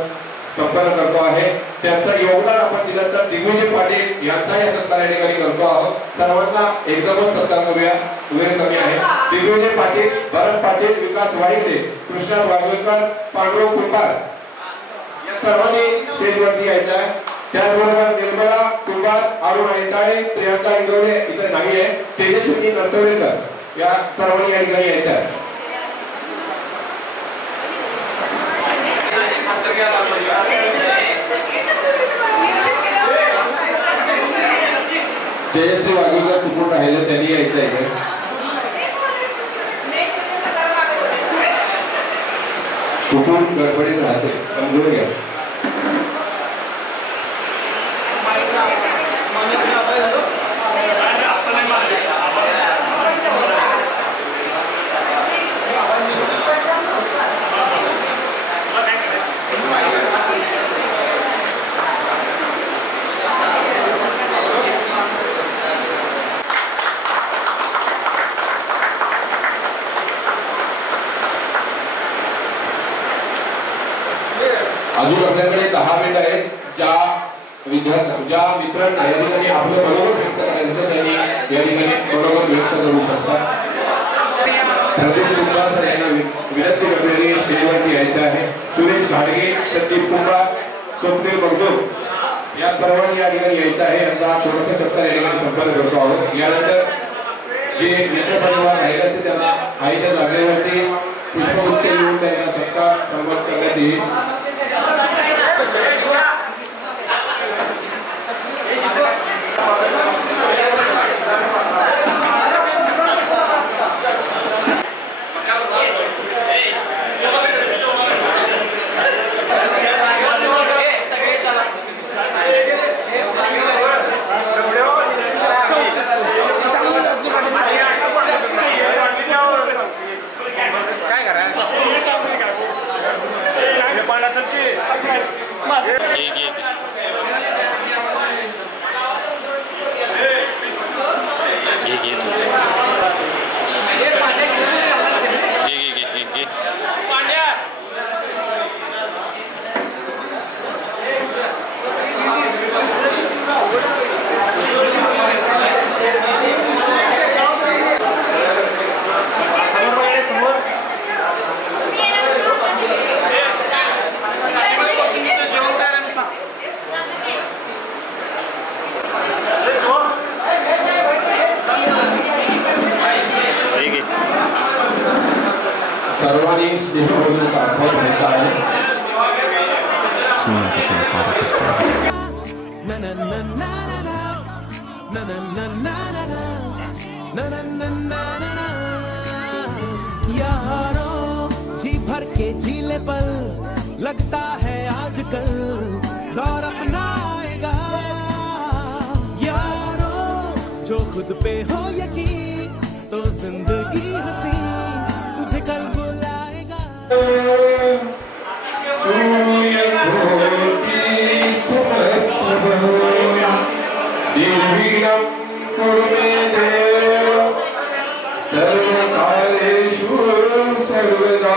संपन्न करतो आहे. त्यांचं योगदान आपण दिलं तर दिग्विजय पाटील यांचाही सत्कार या ठिकाणी करतो आहोत. सर्वांना एकदमच सत्कार करूया, वेळ कमी आहे. दिग्विजय पाटील, भरत पाटील, विकास वाहिगडे, कृष्णा वाघवेकर, पांडुरंग कुंभार या सर्वांनी स्टेजवरती यायचं आहे. त्याचबरोबर निर्मला कुंभार, अरुण ऐटाळे, प्रियांका इंगवले इतर नावी आहे, तेजस्विनी नरतोडेकर या सर्वांनी या ठिकाणी यायचं आहे. जयश्री वाघेकर चुकून राहिले, त्यांनी यायचं आहे. चुकून गडबडीत राहते, समजून घ्या. अजून आपल्याकडे 10 मिनिट आहेत. ज्या मित्रांना या ठिकाणी आपलं मनोगत व्यक्त करायचं त्यांनी या ठिकाणी मनोगत व्यक्त करू शकतात. प्रदीप कुंभार सर यांना विनंती करणारी स्टेजवरती यायचं आहे. सुरेश घाटगे, संदीप कुंभार, स्वप्नील मगदूम या सर्वांनी या ठिकाणी यायचं आहे. यांचा छोटासा सत्कार या ठिकाणी संपन्न करतो आहोत. यानंतर जे मित्र परिवार राहिले असते त्यांना आहे त्या जागेवरती पुष्पगुच्छ देऊन त्यांचा सत्कार सन्मान करण्यात येईल. सर्वांनी स्नेहपूर्वक आस्वाद घ्यायचा आहे. यारों जी भर के जीले पल लगता है आजकल दौर अपना आएगा. यारों जो खुद पे हो यकीन तो जिंदगी हंसी तुझे कल बुलाएगा. सर्वकालेषु सर्वदा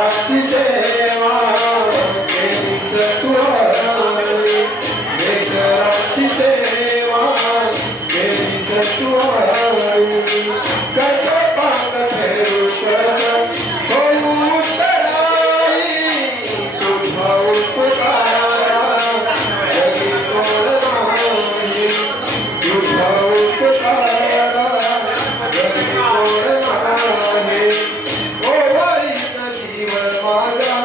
लेकराची सेवा केलीस तू आई, लेकराची सेवा केलीस तू आई. कसं पांग फेरू कसं होऊ उत्तराई, तुझा उपकारा जगी कोण नाही, तुझा उपकारा जगी कोण नाही. ओ वाईट जीवन माझा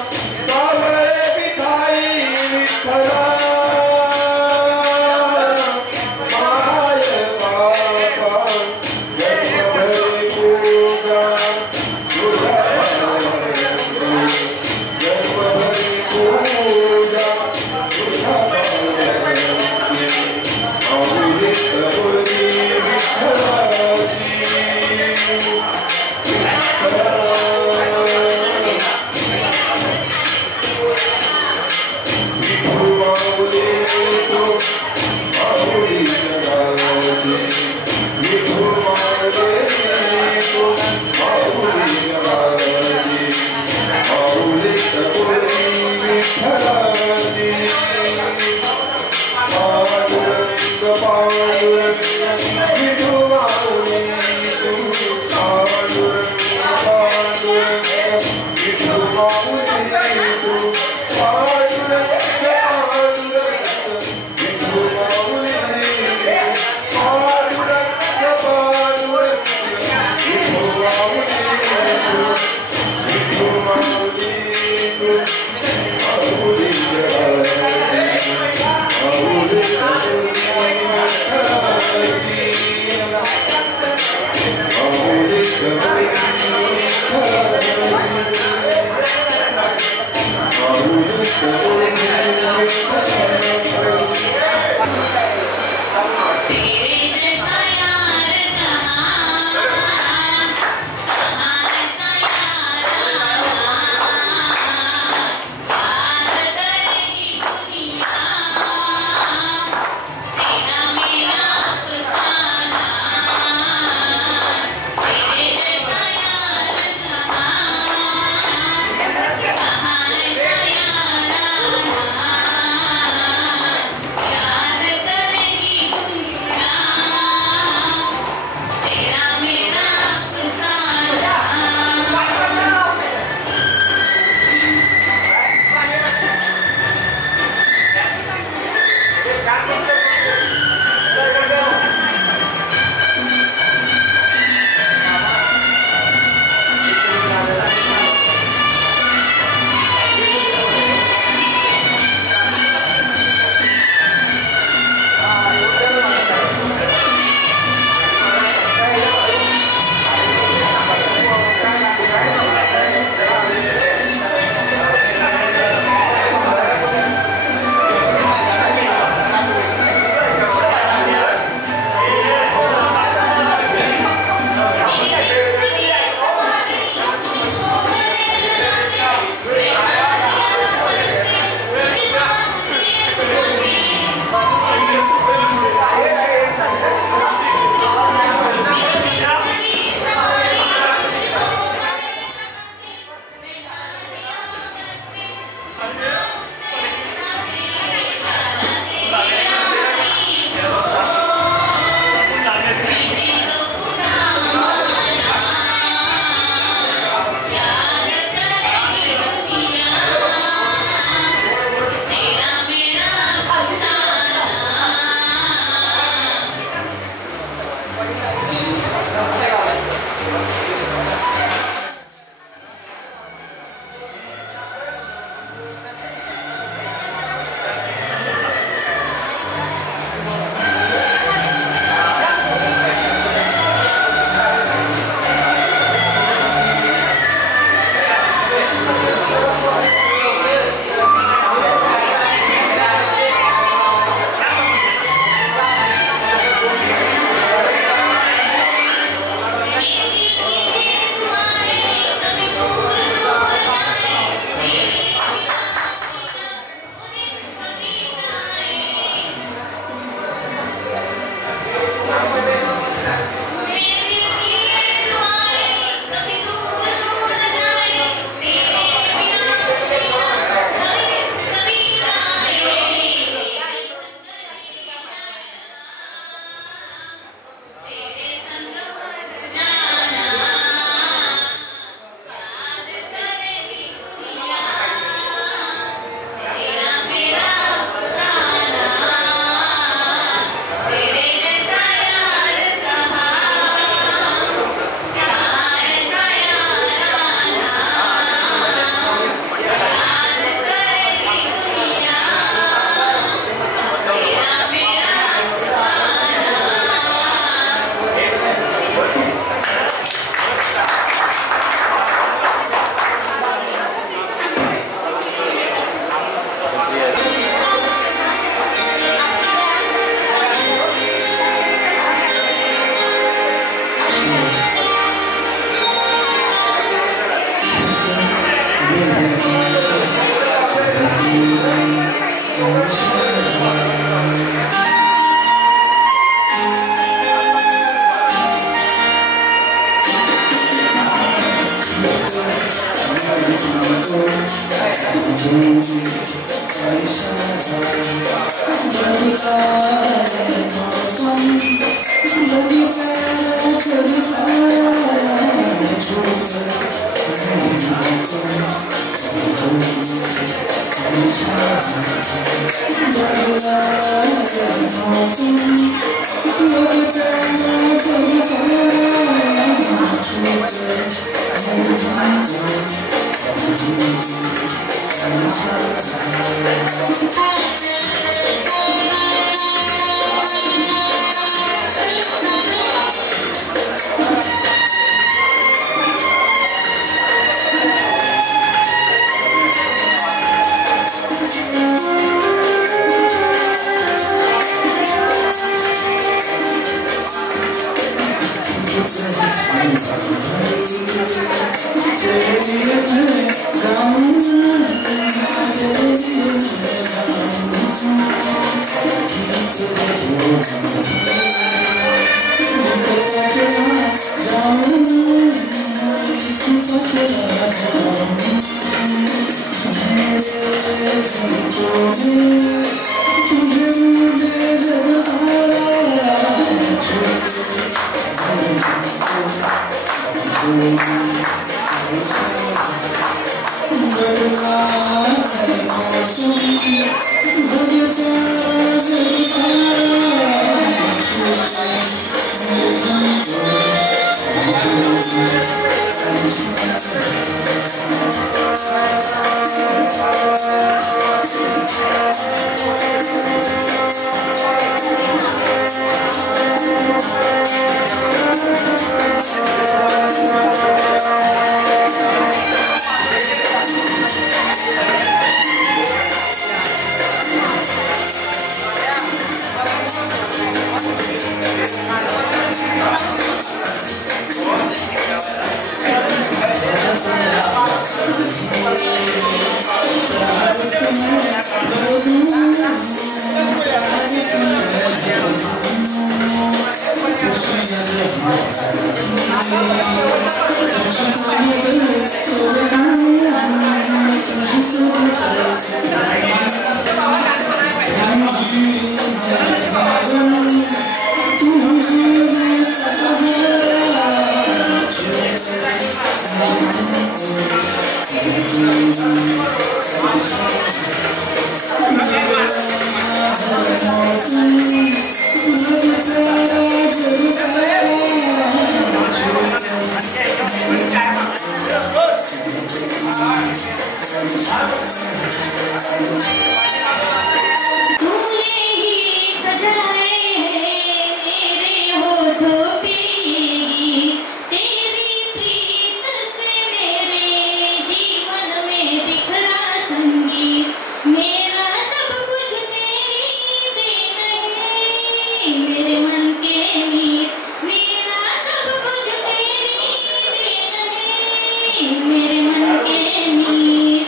मेरे मन के नीर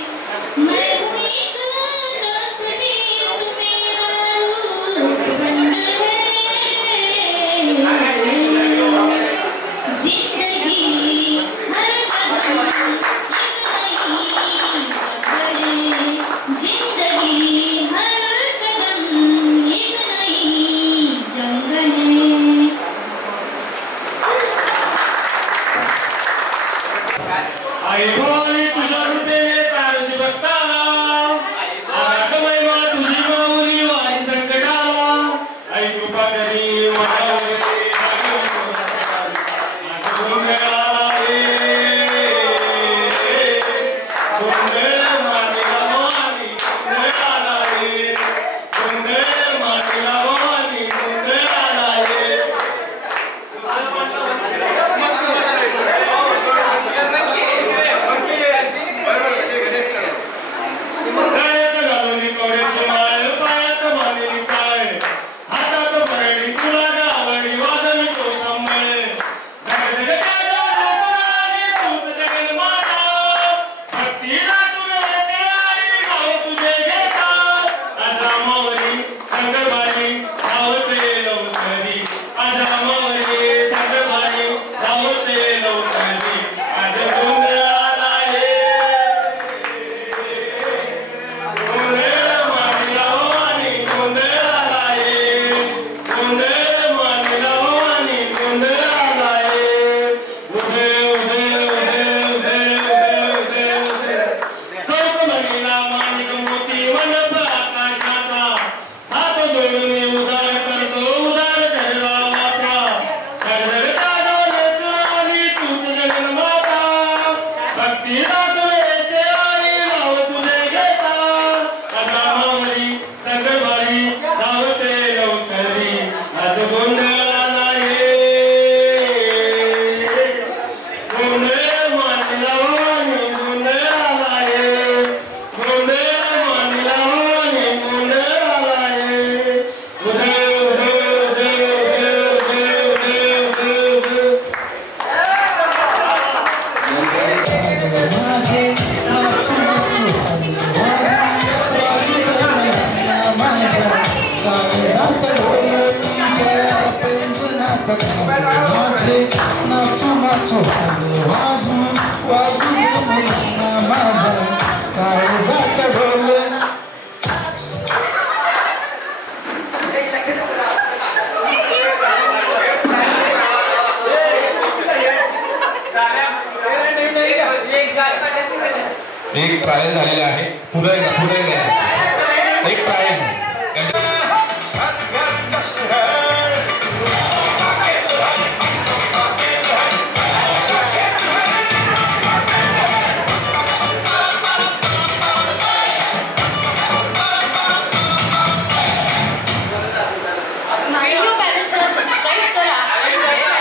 मैं हूँ एक माझे नाचू नाचू वाजू वाजू मुलांना माझ्या काळजाचं ढोल एक ट्रायल झालेले आहे पुढे एक ट्रायल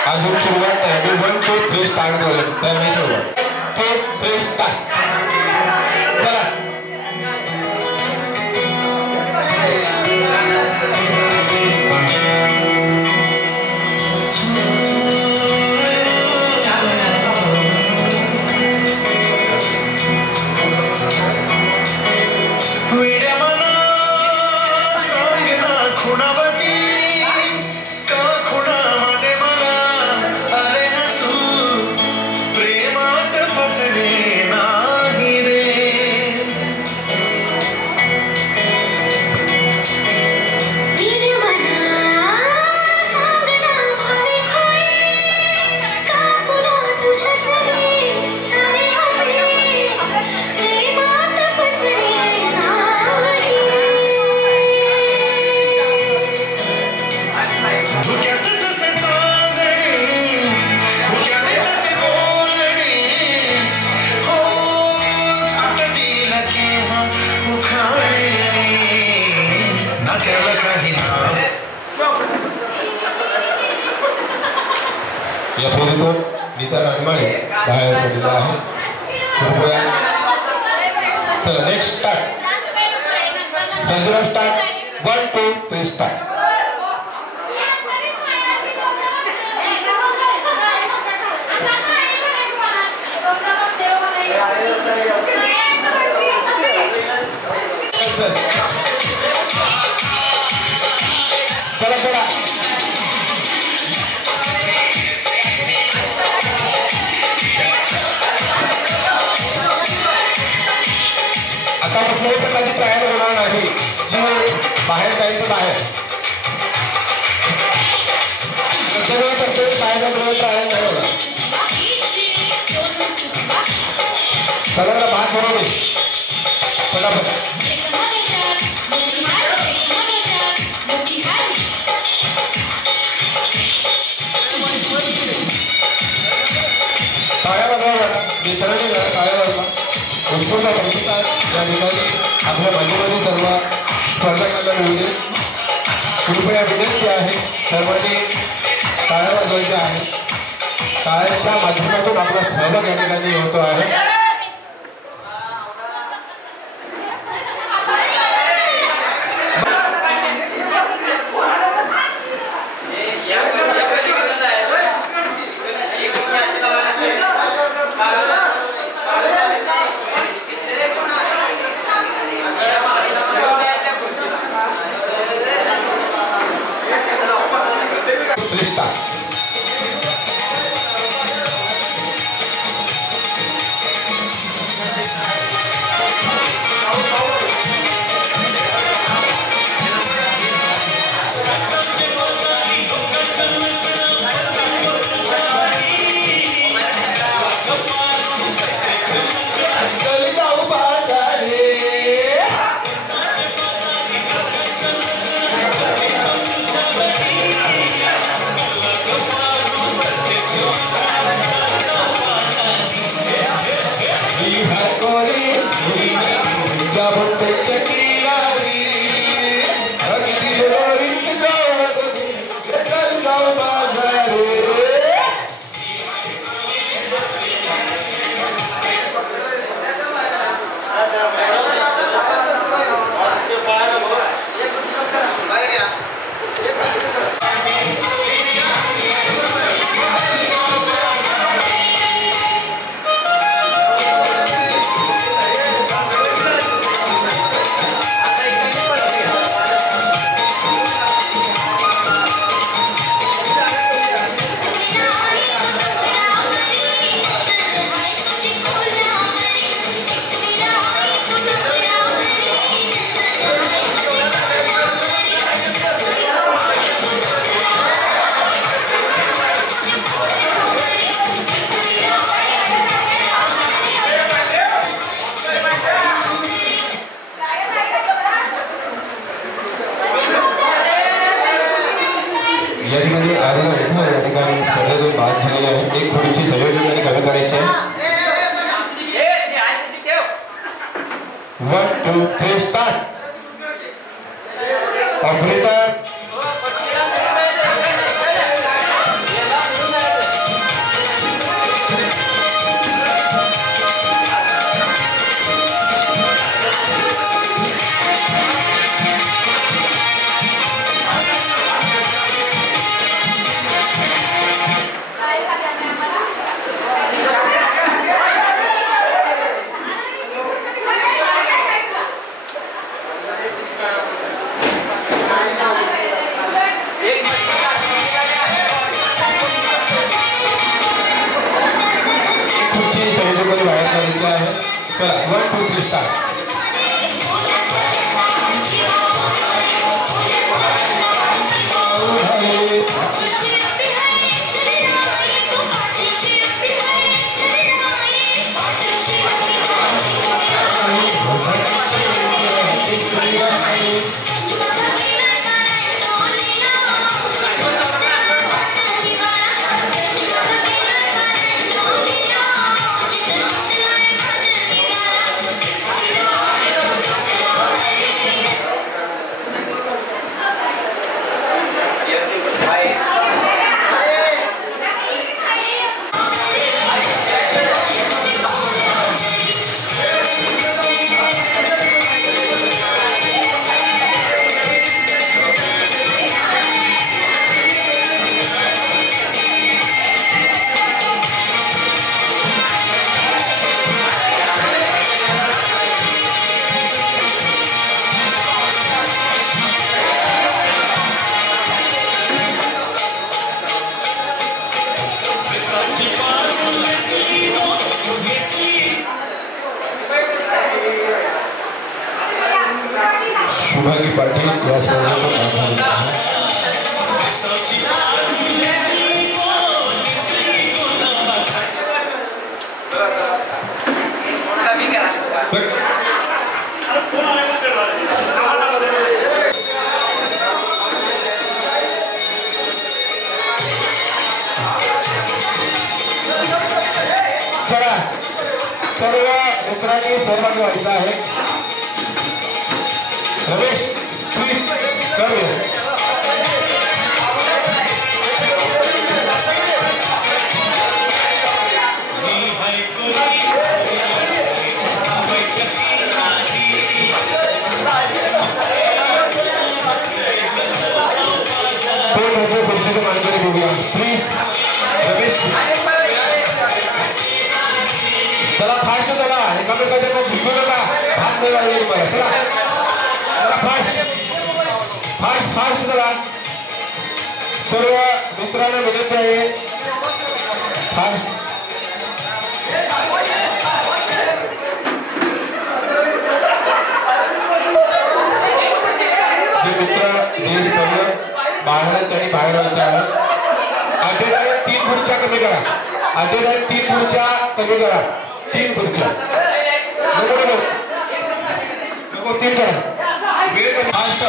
अजून सुरुवात आहे 1 2 3 स्टार्ट करूया त्यावेळी सुरुवात 2 3 स्टार्ट चला या फोटोतून नीता रानमाळे बाहेर पडलेला आहे कृपया चला next start Sanjay start 1 2 3 start चला चला आता कुठल्याही प्रकारची ट्रायल होणार नाही जी बाहेर जायचं बाहेर प्रत्येक बाहेर ट्रायल नाही होणार सगळ्यांना भात होणार पटापट टाळ्या वाजवा मित्रांनी टाळ्या वाजवा उत्सवचा प्रतिसाद या ठिकाणी आपल्या माध्यमातून सर्व स्पर्धकांना मिळू दे कृपया विनंती आहे सर्वांनी टाळ्या वाजवायच्या आहे टाळ्याच्या माध्यमातून आपला सहभाग या ठिकाणी होतो आहे तयारीला उभं या ठिकाणी स्पर्धेतून बाद झालेले आहेत. एक खुर्ची संयोजकांनी कमी करायची आहे. 1 2 3 स्टार्ट. ऑपरेटर बाहेर काढायचं आहे. चला 1 2 3 स्टार्ट. शुभागी पाटील या स्पर्धेत चला सर्व मित्रांनी सहभागी व्हायचा आहे. रमेश प्लीज करूया. खुर्चीचं मानकरी बघूया प्लीज. रमेश चला फास्ट चला. एकामेकाच्या झुकू नका. हात नाही लागले तुम्हाला. चला चला फास्ट फास्ट फास्ट चला. सर्व मित्रांना विनंती आहे फास्ट. जे मित्र देश करूया बाहेर त्यांनी बाहेर व्हायचं आहे. आधीदार 3 खुर्च्या कमी करा. आधीदार 3 खुर्च्या कमी करा. 3 खुर्च्या नको नको नको 3 करा. वेळ फास्ट.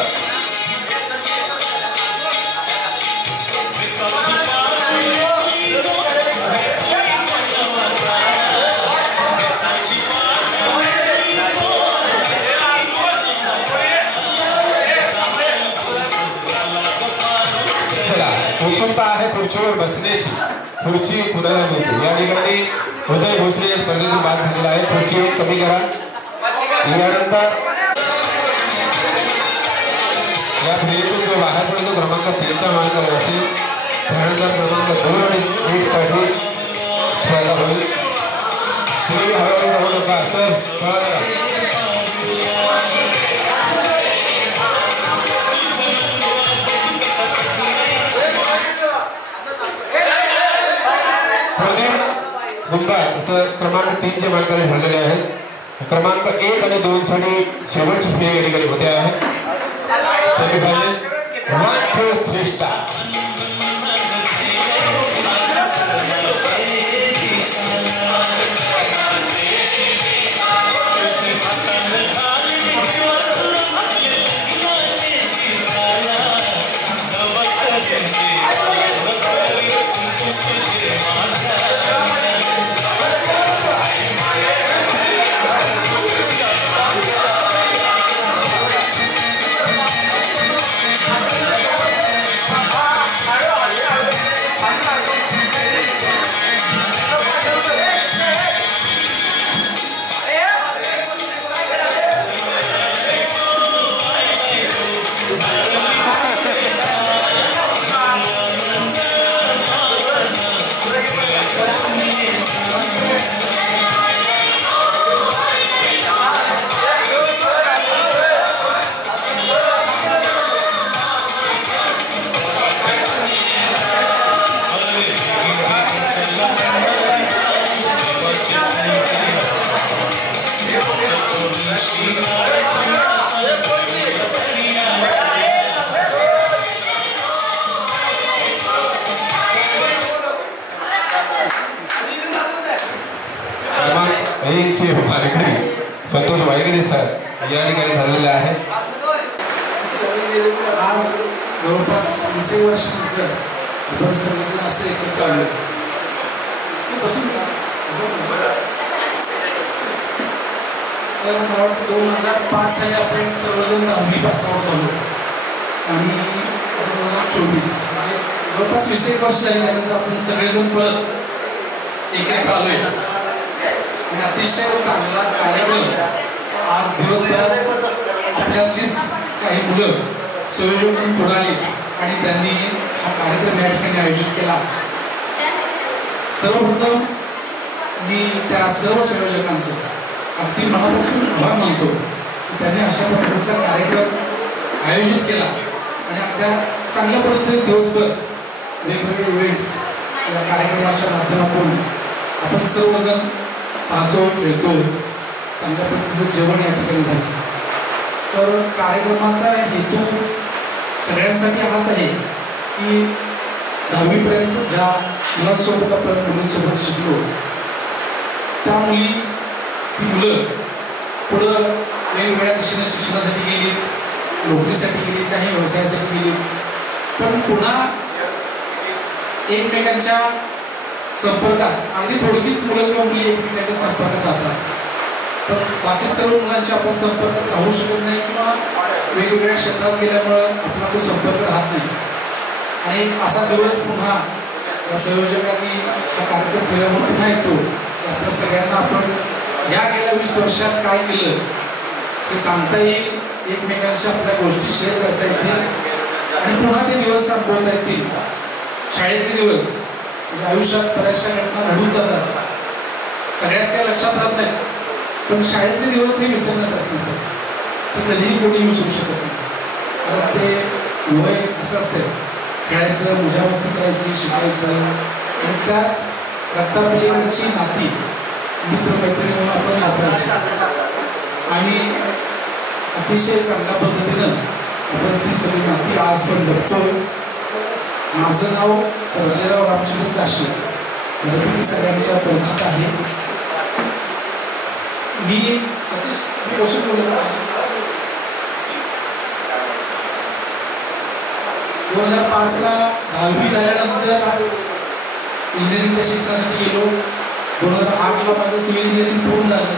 उत्सुकता आहे खुर्चीवर बसण्याची. खुर्ची कुणाला मिळते. या ठिकाणी उदय भोसले या स्पर्धेतून बाद झालेला आहे. खुर्ची कमी करा. यानंतर या फेरीतून जो बाहेर पडतो क्रमांक 3चा मानकर असेल त्यानंतर क्रमांक 2 आणि 1 साठी स्पर्धा होईल. तुम्ही हळूहळू जाऊ नका सर. मुंबई असं क्रमांक 3चे मानकरी ठरलेले आहेत. क्रमांक 1 आणि 2 साठी शेवटची फेरी या ठिकाणी होते आहे. Semifinal 1 2 3 start. Thank you. वाढण्याचं या ठिकाणी ठरलेलं आहे. आज जवळपास 20 वर्षानंतर आपण सर्वजण असे एकत्र आलो. तर मला वाटतं 2005 साली आपण सर्वजण 10वी पास आउट झालो आणि 2024 म्हणजे जवळपास 20 वर्ष झाली. त्यानंतर आपण सगळेजण परत एकत्र आलोय आणि अतिशय चांगला कार्यक्रम आज दिवसभरात आपल्यातलीच काही मुलं संयोजक म्हणून पुढे आली आणि त्यांनी हा कार्यक्रम या ठिकाणी आयोजित केला. सर्वप्रथम मी त्या सर्व संयोजकांचं अगदी मनापासून आभार मानतो की त्यांनी अशा पद्धतीचा कार्यक्रम आयोजित केला आणि आपल्या चांगल्या पद्धतीने दिवसभर वेगवेगळे इव्हेंट्स या कार्यक्रमाच्या माध्यमातून आपण सर्वजण पाहतो खेळतो. चांगल्या पद्धतीचं जेवण या ठिकाणी झालं. तर कार्यक्रमाचा हेतू सगळ्यांसाठी हाच आहे की 10वीपर्यंत ज्या मुलांसोबत आपण मुलींसोबत शिकलो त्या ती मुलं पुढं वेगवेगळ्या दिशेने शिक्षणासाठी गेली, नोकरीसाठी गेली, काही व्यवसायासाठी गेली, पण पुन्हा एकमेकांच्या संपर्कात अगदी थोडकीच मुलं किंवा मुली एकमेकांच्या संपर्कात राहतात. पण बाकी सर्व मुलांच्या आपण संपर्कात राहू शकत नाही किंवा वेगवेगळ्या क्षेत्रात गेल्यामुळं आपला तो संपर्क राहत नाही. आणि असा दिवस पुन्हा या संयोजकांनी हा कार्यक्रम केल्यामुळे पुन्हा येतो की आपल्या सगळ्यांना आपण या गेल्या 20 वर्षात काय केलं हे सांगता येईल, एकमेकांशी आपल्या गोष्टी शेअर करता येतील आणि पुन्हा ते दिवस अनुभवता येतील. शाळेतले दिवस म्हणजे आयुष्यात बऱ्याचशा घटना घडून जातात, सगळ्याच काही लक्षात राहत नाही, पण शाळेतले दिवस हे विसरण्यासारखे नसतात. ते कधीही कोणी विसरू शकत नाही. कारण ते वय असं असतं, खेळायचं, मजा मस्ती करायची, शिकायचं आणि त्या रक्तापलीकडची नाती मित्रमैत्रिणी म्हणून आपण वापरायची आणि अतिशय चांगल्या पद्धतीनं आपण ती सगळी नाती आज पण जपतोय. माझं नाव सर्जेराव रामचंद्र काशी, बऱ्यापैकी सगळ्यांच्या परिचित आहे. मी सतीश मी बसून बोलत आहे. 2005ला 10वी झाल्यानंतर इंजिनिअरिंगच्या शिक्षणासाठी गेलो. 2008ला माझं सिव्हिल इंजिनिअरिंग पूर्ण झालं.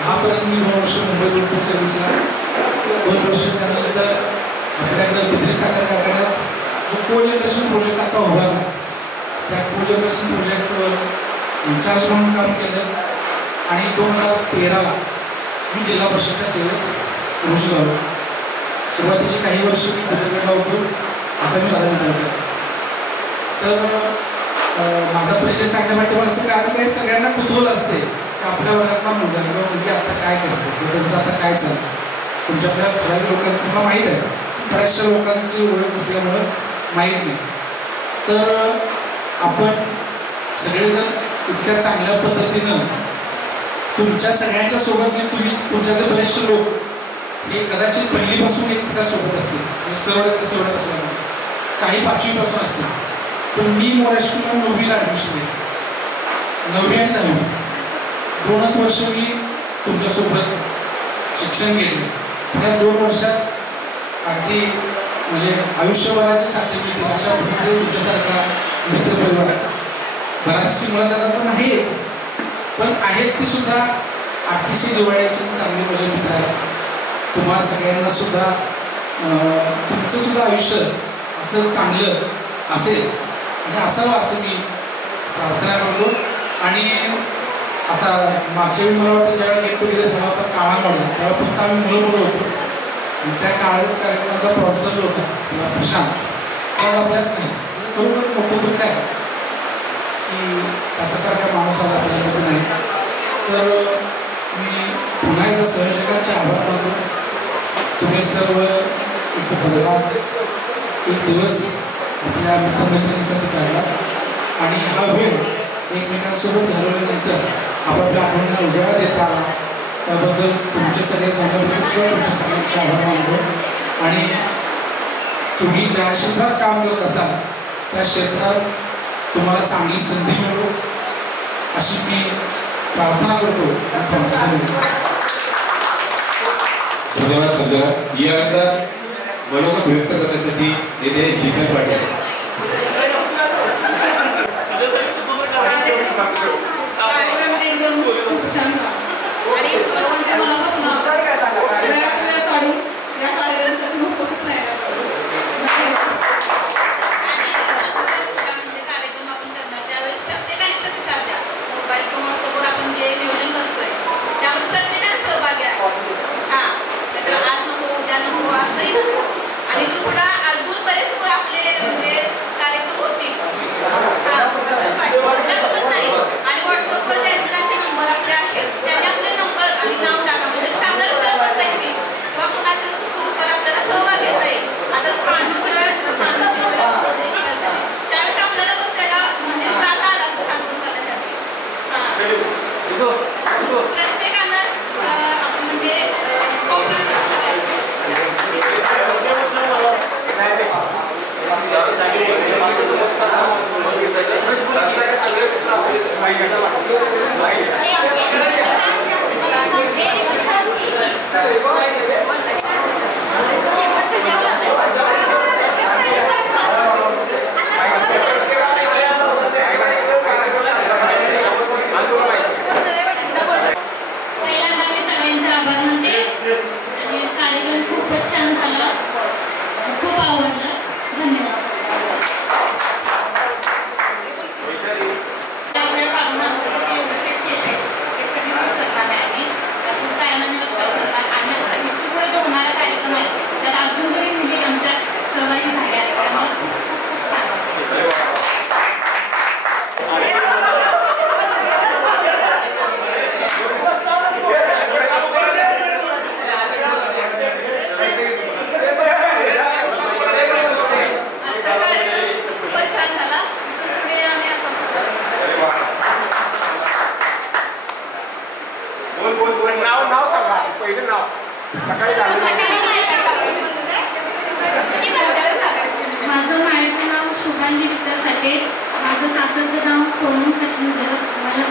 10पर्यंत मी 2 वर्ष मुंबईत होतो सर्व्हिसला. 2 वर्ष त्यानंतर आपल्याकडे बिद्री साखर कारखान्यात जो को जनरेशन प्रोजेक्ट आता उभारला त्या को जनरेशन प्रोजेक्टवर इन्चार्ज म्हणून काम केलं आणि 2013ला मी जिल्हा परिषदच्या सेवेत रुजू झालो. सुरुवातीची काही वर्ष मी कुठेकडे होतो, आता मी राधानगरला केलं. तर माझा परिचय सांगण्यापाठीमागचं कारण काय, सगळ्यांना कुतूहल असते की आपल्या वर्गातला मुलगा किंवा मुलगी आता काय करतो, त्यांचं आता काय चालतं. तुमच्याकडे ठराविक लोकांचं मला माहीत आहे, बऱ्याचशा लोकांची ओळख असल्यामुळं माहीत नाही. तर आपण सगळेजण इतक्या चांगल्या पद्धतीनं तुमच्या सगळ्यांच्या सोबत मी तुमच्याकडे बरेचसे लोक हे कदाचित पहिलीपासून एकमेकांसोबत असतील, सवडत असल्यामुळे काही 5वीपासून असतील. पण मी मोराश्रीला 9वीला ॲडमिशन घेतलं. 9वी आणि 10वी 2च वर्ष मी तुमच्यासोबत शिक्षण घेतलं. त्या 2 वर्षात अगदी म्हणजे आयुष्यभराची साथी मिळतील अशा पद्धतीने तुमच्यासारखा मित्रपरिवार बऱ्याचशी मुलं दादा तर नाही, पण आहेत ती सुद्धा अतिशय जिव्हाळ्याची चांगली माझे मित्र आहेत. तुम्हाला सगळ्यांना सुद्धा तुमचं सुद्धा आयुष्य असं चांगलं असेल आणि असावं असं मी प्रार्थना करतो. आणि आता मागच्या वेळी मला वाटतं ज्यावेळेला गेट टुगेदर झाला होता काळामध्ये, तेव्हा फक्त आम्ही मुलं होतो आणि त्या कार्यक्रमाचा प्रोत्साहन होता किंवा प्रशांत आज आपल्यात नाही. खरोखर मोठं दुःख आहे की त्याच्यासारखा माणूस आज आपल्याकडे नाही. तर मी पुन्हा एकदा संयोजकांचे आभार मानतो. तुम्ही सर्व इथं जगला, एक दिवस आपल्या मित्रमैत्रिणीसाठी काढला आणि हा वेळ एकमेकांसोबत घालवल्यानंतर आपापल्या आठवणींना उजाळा देता आला. त्याबद्दल तुमचे सगळे जमल्याबद्दल सुद्धा तुमच्या सगळ्यांचे आभार मानतो. आणि तुम्ही ज्या क्षेत्रात काम करत असाल त्या क्षेत्रात तुम्हाला चांगली संधी मिळो अशी मी प्रार्थना करतो. धन्यवाद समजा. यानंतर मनोगत व्यक्त करण्यासाठी येथे शीतल पाटील. एकदम खूप छान आणि सर्वांच्या मनापासून वेळात वेळ काढून या कार्यक्रमासाठी उपस्थित राहायला म्हणजे कार्यक्रम आपण करणार त्यावेळेस प्रत्येकाने प्रतिसाद द्या. मोबाईल किंवा व्हॉट्सअपवर आपण जे नियोजन करतोय त्यामध्ये प्रत्येकाने सहभागी आहे. हां तर आज नको उद्या नको असंही नको आणि तू पुढं अजून बरेच आपले म्हणजे कार्यक्रम होतील. नाही आणि व्हॉट्सअपवर ज्यांचे नंबर आपले आहेत त्यांनी आपले नंबर आणि नाव टाका म्हणजे चॅनल सर्व करता येतील किंवा कुणाच्या सुखदुःखात आपल्याला सहभाग घेता येईल. आता त्यावेळेस आपल्याला पण त्याला म्हणजे जाता आलं असतं सांत्वन करण्यासाठी. प्रत्येकानं म्हणजे छान झालं, खूप आवडलं. धन्यवाद. वेळ काढून आमच्यासाठी एवढं चेक केलंय ते कधीच विसरणार नाही आम्ही. असंच कायम आम्ही लक्षात ठेवणार आणि इथून पुढे जो होणारा कार्यक्रम आहे त्यात अजून जरी मुली आमच्या सहभागी झाल्या त्यामुळे खूप छान वाटतं. माझं माहेरचं नाव शुभांगी विठ्ठल साठे. माझं सासरचं नाव सोनम सचिन जगत. मला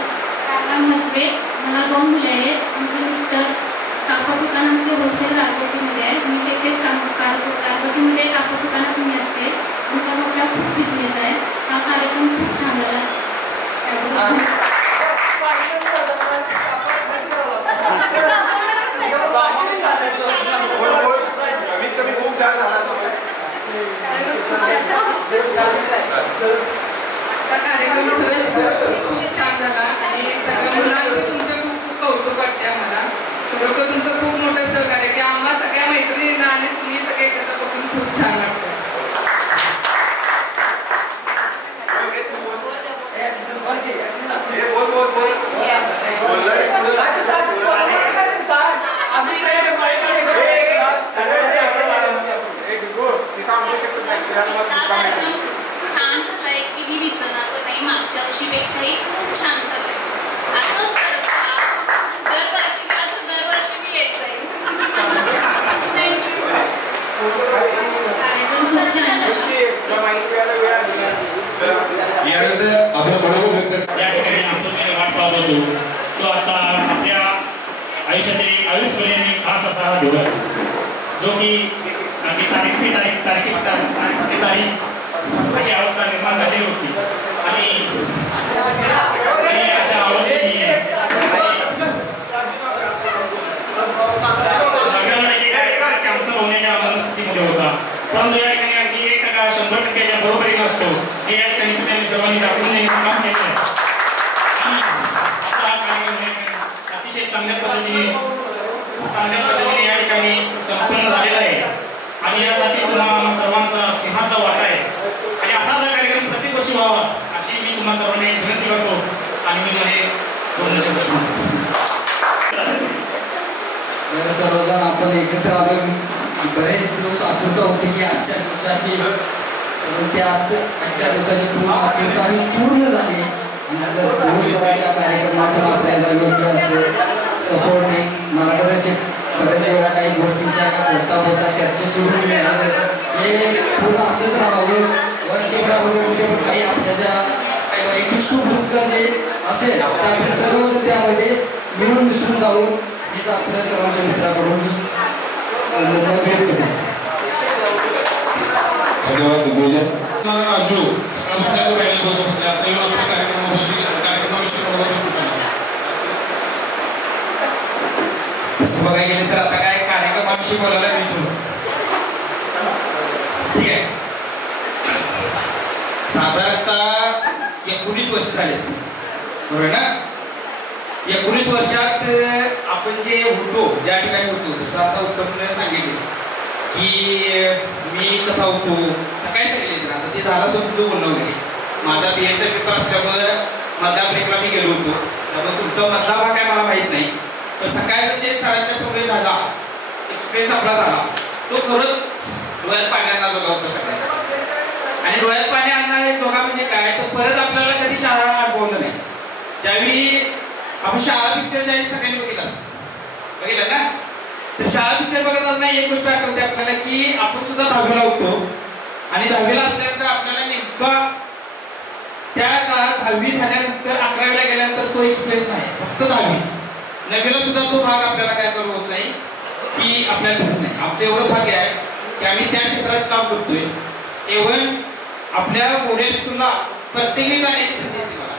काका मसवे. मला 2 मुले आहेत. आमचे मिस्टर कापड दुकानाचे होलसेल गारगोटीमध्ये आहे. मी तेथेच गारगोटीमध्ये कापड दुकानात मी असते. आमचा मोठा खूप बिझनेस आहे. हा कार्यक्रम खूप छान झाला. कार्यक्रम खरंच खूप छान झाला आणि सगळ्या मुलांचं तुमचं खूप खूप कौतुक वाटते आम्हाला. खरोखर तुमचं खूप मोठं सहकार्य की आम्हाला सगळ्या मैत्रिणींना आणि तुम्ही सगळे एकत्र बघून खूप छान वाटतं. छान झालंय की मी विसरणार पण नाही. मागच्या वर्षीपेक्षाही खूप छान झालंय. असंच करत दरवर्षी मी येत जाईल. यानंतर आपलं मनोगत व्यक्त या ठिकाणी आपण वाट पाहत होतो तो आजचा आपल्या आयुष्यातील अविस्मरणीय खास असा हा दिवस जो की अगदी तारीख अशी अवस्था निर्माण झालेली होती आणि अशा अवस्थेत कॅन्सर होण्याच्या मनस्थितीमध्ये होता. परंतु या ठिकाणी अगदी 1%, 100% बरोबरी नसतो हे या ठिकाणी तुम्ही सर्वांनी दाखवून देण्याचं काम केलं आणि हा कार्यक्रम अतिशय चांगल्या पद्धतीने खूप चांगल्या पद्धतीने या ठिकाणी संपन्न झालेला आहे आणि यासाठी तुम्हाला सर्वांचा सिंहाचा वाटा आहे आणि असाच हा कार्यक्रम प्रत्येक वर्षी व्हावा अशी मी तुम्हाला सर्वांना विनंती करतो आणि मी माझे 2 शब्द सांगतो. सर्वजण आपण एकत्र आलो. बरेच दिवस आतुरता होती की आजच्या दिवसाची आजच्या दिवसाची पूर्ण आतुरता ही पूर्ण झाली. दिवसभराच्या कार्यक्रमातून आपल्याला योग्य असे सपोर्टिंग मार्गदर्शक बरेच वेळा काही गोष्टींच्या बोलता चर्चेतून मिळाले. हे पूर्ण असंच राहावं. वर्षभरामध्ये उद्या पण काही आपल्या ज्या काही वैयक्तिक सुख दुःख जे असेल तर आपण सर्वजण त्यामध्ये मिळून मिसळून जाऊन हेच आपल्या सर्वांच्या मित्राकडून मत व्यक्त करतो. धन्यवाद दिग्विजय. राजू तसं बघायला गेलं तर आता काय कार्यक्रमाविषयी बोलायला विसरू. ठीक आहे. साधारणतः 19 वर्ष झाली असतील बरोबर ना. 19 वर्षात आपण जे होतो ज्या ठिकाणी होतो तसं आता उत्तमने सांगितले की मी कसा होतो सकाळी सांगितले. आता ते झालं असं तुमचं बोलणं वगैरे. माझा BA चा पेपर असल्यामुळे मधल्या ब्रेकला मी गेलो होतो त्यामुळे तुमचा मधला भाग काय मला माहीत नाही. तर सकाळचं जे सरांच्या समोर झाला एक्सप्रेस आपला झाला तो खरंच डोळ्यात पाणी आणणार जोगा होता सगळ्यांचा. आणि डोळ्यात पाणी आणणारे जोगा म्हणजे काय तर परत आपल्याला कधी शाळा अनुभवलं नाही. ज्यावेळी आपण शाळा पिक्चर ज्यावेळी सगळ्यांनी बघितलं ना तर शाळा पिक्चर बघत असताना एक गोष्ट आठवते आपल्याला की आपण सुद्धा 10वीला होतो आणि 10वीला असल्यानंतर आपल्याला नेमका त्या काळात 10वी झाल्यानंतर 11वीला गेल्यानंतर तो एक्सप्रेस नाही फक्त 10वीच. 9वीला सुद्धा तो भाग आपल्याला काय करू होत नाही की आपल्याला दिसत नाही. आमचं एवढं भाग्य आहे की आम्ही त्या क्षेत्रात काम करतोय. इव्हन आपल्या बोर्डे स्कूलला प्रत्येकी जाण्याची संधी येते मला.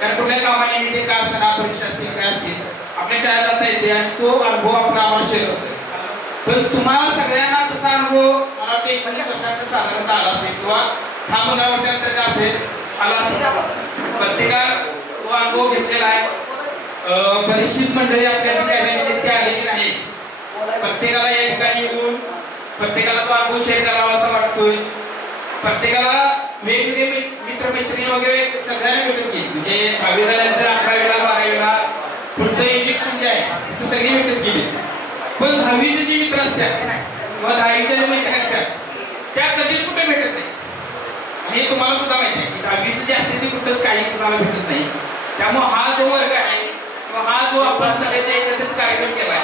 कारण कुठल्या कामाने ते काय असणार परीक्षा असतील काय असतील आपल्या शाळेत जाता येते आणि तो अनुभव आपण आम्हाला शेअर करतोय. पण तुम्हाला सगळ्यांना तसा अनुभव मला वाटतं 19 वर्षानंतर साधारणतः आला असेल किंवा 10-15 वर्षानंतर काय असेल आला असेल. प्रत्येकाला तो अनुभव घेतलेला आहे. बरीचशीच मंडळी आपल्याला त्याच्यामध्ये ते आलेली नाही. प्रत्येकाला या ठिकाणी येऊन प्रत्येकाला तो अनुभव शेअर करावा असा वाटतोय. प्रत्येकाला वेगवेगळे मित्रमैत्रिणी वगैरे सगळ्यांना भेटत गेली. म्हणजे 10वी झाल्यानंतर 11वीला 12वीला पुढचं इंजेक्शन जे आहे ते सगळे भेटत गेले. पण 10वीचे जे मित्र असतात किंवा 10वीच्या जे मैत्रिणी असतात त्या कधीच कुठे भेटत नाही. आणि हे तुम्हाला सुद्धा माहिती आहे की 10वीचे जे असते ते कुठंच काही तुम्हाला भेटत नाही. त्यामुळे हा जो वर्ग आहे किंवा हा जो आपण सगळ्याचा एकत्रित कार्यक्रम केला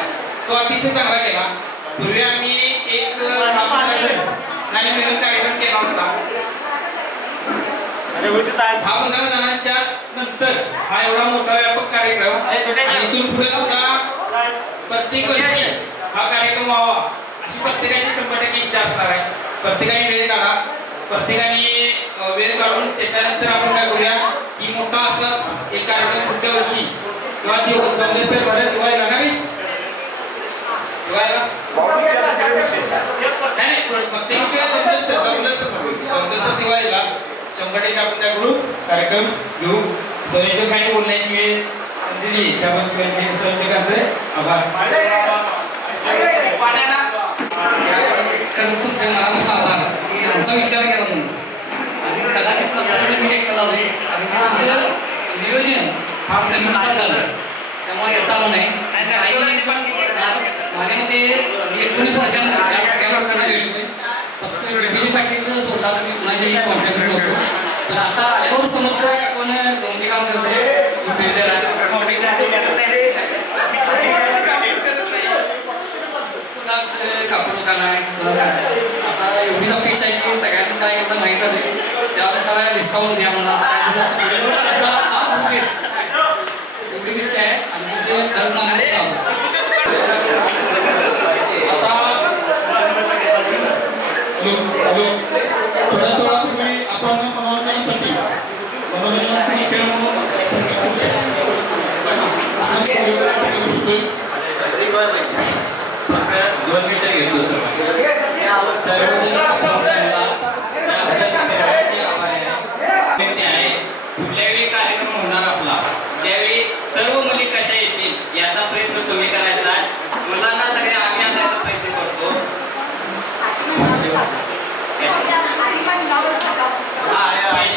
तो अतिशय चांगला केला. पूर्वी आम्ही एक कार्यक्रम केला होता 10-15 जणांच्या नंतर हा एवढा मोठा व्यापक कार्यक्रम आणि इथून पुढे सुद्धा प्रत्येक वर्षी हा कार्यक्रम व्हावा अशी प्रत्येकाची 100% इच्छा असणार आहे. प्रत्येकाने वेळ काढा. प्रत्येकाने वेळ काढून त्याच्यानंतर आपण काय करूया की मोठा असाच एक कार्यक्रम पुढच्या वर्षी किंवा ती जमलेच तर भरत दिवाळीला ना दिवाळीला नाही प्रत्येक विषयात जमलेच तर दिवाळीला 100% आपण काय करू कार्यक्रम घेऊ. संयोजकांनी बोलण्याची वेळ संधी दिली त्यामुळे संयोजकांचे आभार. तर तुमच्या मनापासून आभार की आमचा विचार केला तुम्ही आणि कदाचित मी एकटा लावले आणि आमचं नियोजन फार कमीनुसार झालं त्यामुळे येता आलं नाही. माझ्या मते 19 वर्षांना या सगळ्या लोकांना भेटलोय. फक्त डिग्री पाटील सोडला तर मी कुणाच्याही कॉन्टॅक्ट होतो. पण आता आल्यावर समजतं कोण दोन्ही काम करते बिल्डर आहे कापड दुकान आहे. आता एवढीच अपेक्षा आहे की सगळ्यांचं काय एकदा माहीत झालं त्यानुसार डिस्काउंट द्या मला त्याचा लाभ होऊ दे एवढीच इच्छा आहे. आणि तुमचे घर मागण्याचे काम थोड्याच वेळापूर्वी आपण मनोरंजनासाठी मनोरंजन खेळ म्हणून संगीत खुर्च्या फक्त 2 मिनिटं घेतो सर्वजण आहे. कुठल्यावेळी कार्यक्रम होणार आपला त्यावेळी सर्व मुली कशा येतील याचा प्रयत्न तुम्ही करायचा. मुलांना सगळ्या आम्ही आणण्याचा प्रयत्न करतो.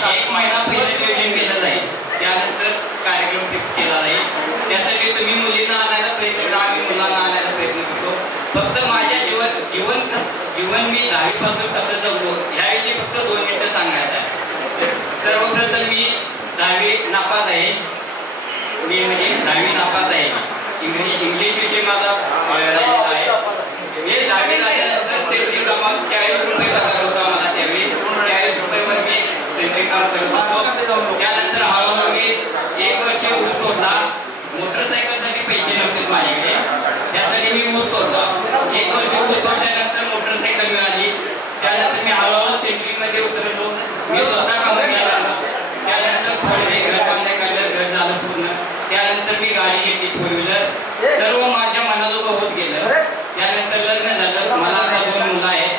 एक महिना पहिले नियोजन केलं जाईल त्यानंतर कार्यक्रम फिक्स केला जाईल. त्यासाठी तुम्ही मुलींना आणायचा प्रयत्न करा आम्ही मुलांना आणायचा प्रयत्न करतो. फक्त माझ्या जीवन मी 10वी पासून कसं जगलो ह्याविषयी फक्त 2 मिनिटं सांगायचं आहे. सर्वप्रथम मी 10वी नापास आहे. मी म्हणजे 10वी नापास आहे. इंग्लिश विषय माझा राहिलेला आहे. मी 10वी झाल्यानंतर सेंट्रिंग कामात 40 रुपये पगार होता मला त्यावेळी. 40 रुपयावर मी सेंट्रिंग काम करत होतो. त्यानंतर हळूहळू मी 1 वर्ष ऊस तोडला. मोटरसायकलसाठी पैसे नव्हते माझ्याकडे त्यासाठी मी ऊस तोडला. 1 वर्ष ऊस तोडला त्यानंतर लग्न झालं. मला आता 2 मुलं आहेत,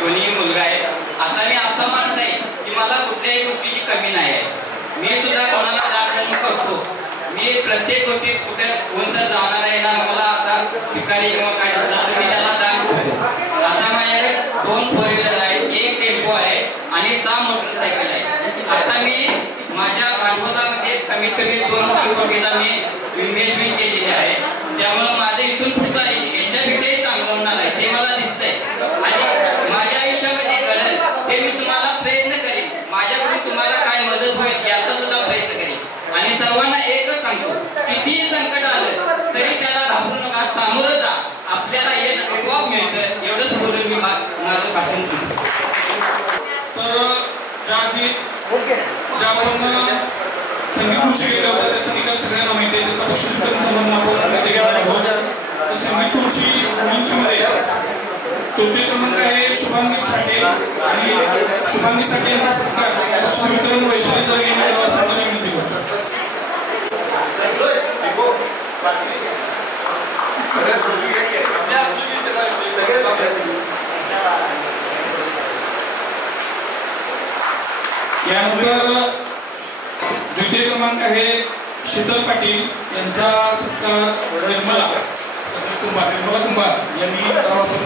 दोन्ही मुलगा आहे. आता मी असा माणूस आहे की मला कुठल्याही गोष्टीची कमी नाही आहे. मी सुद्धा कोणाला दान धर्म करतो. मी प्रत्येक गोष्टीत कुठे कोणतं जाणार आहे ना, मला असा भिकारी किंवा काय दिसला तर मी त्याला दान करतो. आता माझ्याकडे 2 4 व्हीलर आहेत, 1 टेम्पो आहे आणि 6 मोटरसायकल आहे. आता मी माझ्या भांडवलामध्ये कमीत कमी 2-3 कोटीचा मी इन्व्हेस्टमेंट केलेली आहे. त्यामुळे माझं इथून पुढचं याच्यापेक्षाही चांगलं होणार आहे ते मला दिसतंय. आणि माझ्या आयुष्यामध्ये घडेल ते मी तुम्हाला प्रयत्न करेन. माझ्याकडून तुम्हाला काय मदत होईल याचा सुद्धा प्रयत्न करेन. आणि सर्वांना एकच सांगतो, कितीही संकट आलं तरी त्याला घाबरू नका, सामोरं जा. आपल्याला यश आपोआप मिळतं. एवढंच बोलून मी माझं भाषण सुरू. तर ज्या आधी ज्या आपण संगीत खुर्ची गेल्या होत्या त्याचा निकाल सगळ्यांना माहिती आहे. त्याचा बक्षीस वितरण समारंभ आपण घेणार आहोत. तर संगीत खुर्ची मुलींच्यामध्ये 4थी क्रमांक आहे शुभांगी साठे आणि शुभांगी साठे यांचा सत्कार बक्षीस वितरण वैशाली जर घेणार असं मला विनंती करतो. यानंतर 2थी क्रमांक आहे शीतल पाटील यांचा सत्कार निर्मला कुंभार यांनी करावा असं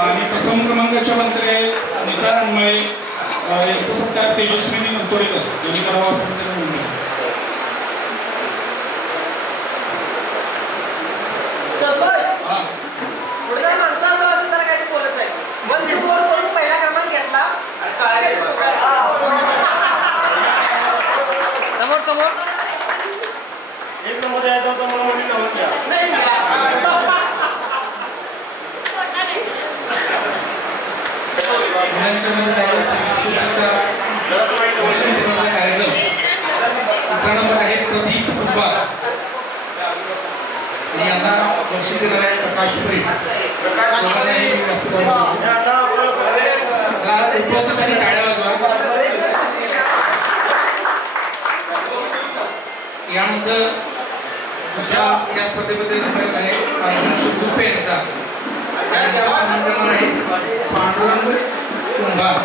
आणि प्रथम क्रमांकाच्या मंत्री आहेत नीता हनमळे यांचा सत्कार तेजस्विनी नंतोरेकर यांनी करावा असं त्यांना विनंती. पुढे माणसं असं असं जरा काही बोलत आहे. 1 4 करून पहिला क्रमांक घेतला. समोर समोर 1 नंबर यायचा होता मला मोठी मुलांच्यामध्ये झालेला संगीत खुर्चीचा कार्यक्रम. 3रा नंबर आहे प्रदीप कुंभार आणि यांना बक्षीस देणार आहे प्रकाश परीट. उपस्थित आणि टाळ्या वाजवा. यानंतर दुसरा या स्पर्धेबद्दल नंबर आहे अर्जुन शिवगुप्पे यांचा सन्मान करणार आहे पांडुरंग कुंभार.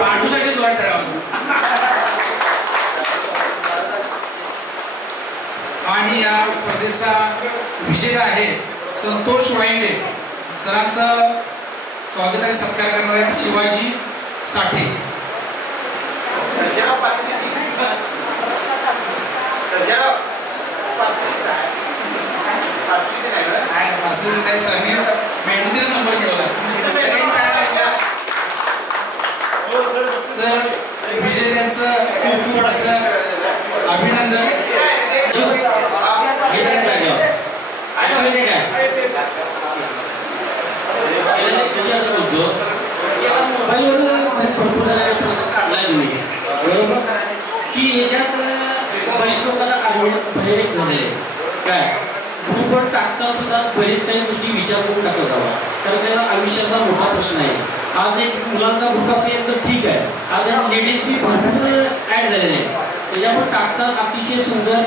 पांडूसाठी जोरात टाळ्या वाजवा. आणि या स्पर्धेचा विजेता आहे संतोष वाईंडे. सरांचं स्वागत आणि सत्कार करणार आहेत शिवाजी साठे. सरांनी मेहनतीने नंबर मिळवला. तर विजेत्यांचं खूप खूप असं अभिनंदन. बरोबर की याच्यात बरीच लोकांना आवड भयानक झालेले काय ग्रुपवर टाकता सुद्धा बरेच काही गोष्टी विचार करून टाकत जावा. कारण त्याचा आयुष्याचा मोठा प्रश्न आहे. आज एक मुलांचा ग्रुप असेल तर ठीक आहे. आज लेडीज बी भरपूर ऍड झालेले आहेत. त्याच्यामुळे टाकतात अतिशय सुंदर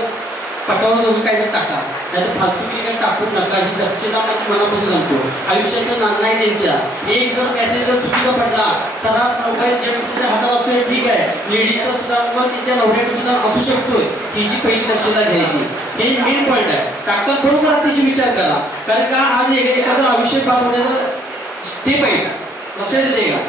पटावर जाऊन काय तर टाका, नाही तर फालतूगिरी काही टाकू नका. ही दक्षता मनापासून सांगतो. आयुष्याचं नाणं आहे त्यांच्या. एक जर मेसेज जर चुकीचा पडला सर्रास मोबाईल जेंट्सच्या हातात असतो ठीक आहे, लेडीजचा सुद्धा मोबाईल त्यांच्या नवऱ्याकडे सुद्धा असू शकतोय. ही जी पहिली दक्षता घ्यायची हे मेन पॉईंट आहे. टाकतात खरोखर अतिशय विचार करा. कारण का आज एखादं आयुष्य बाद होण्याचं ते पाहिजे लक्षात येते का.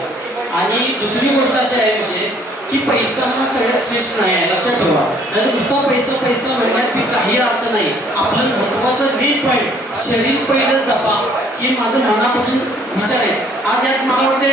आणि दुसरी गोष्ट अशी आहे विषय की पैसा हा सगळ्यात श्रेष्ठ नाही आहे, लक्षात ठेवा. नाही तर नुसता पैसा पैसा म्हणण्यात मी काही अर्थ नाही. आपलं महत्वाचं मेन पॉईंट शरीर पहिलं जपा हे माझं मनापासून विचार आहे. आज यात मला वाटते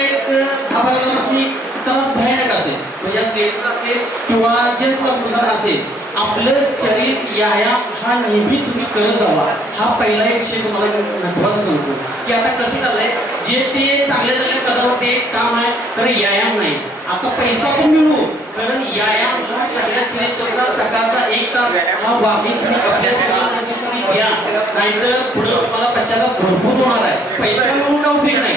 10-12 जणांनी त्रास भयानक असेल, म्हणजे लेडीजला असेल किंवा जेंट्सला सुद्धा असेल. आपलं शरीर व्यायाम हा नेहमी तुम्ही करत जावा. हा पहिला एक विषय तुम्हाला महत्वाचा सांगतो की आता कसं चाललंय, जे ते चांगल्या चांगल्या पदावर ते काम आहे तर व्यायाम नाही. आता पैसा पण मिळू कारण व्यायाम हा सगळ्यात श्रेष्ठचा सकाळचा 1 तास हा वामी तुम्ही आपल्या शरीरासाठी तुम्ही द्या, नाहीतर पुढे तुम्हाला पश्चाताप भरपूर होणार आहे. पैसा मिळून का उपयोग नाही,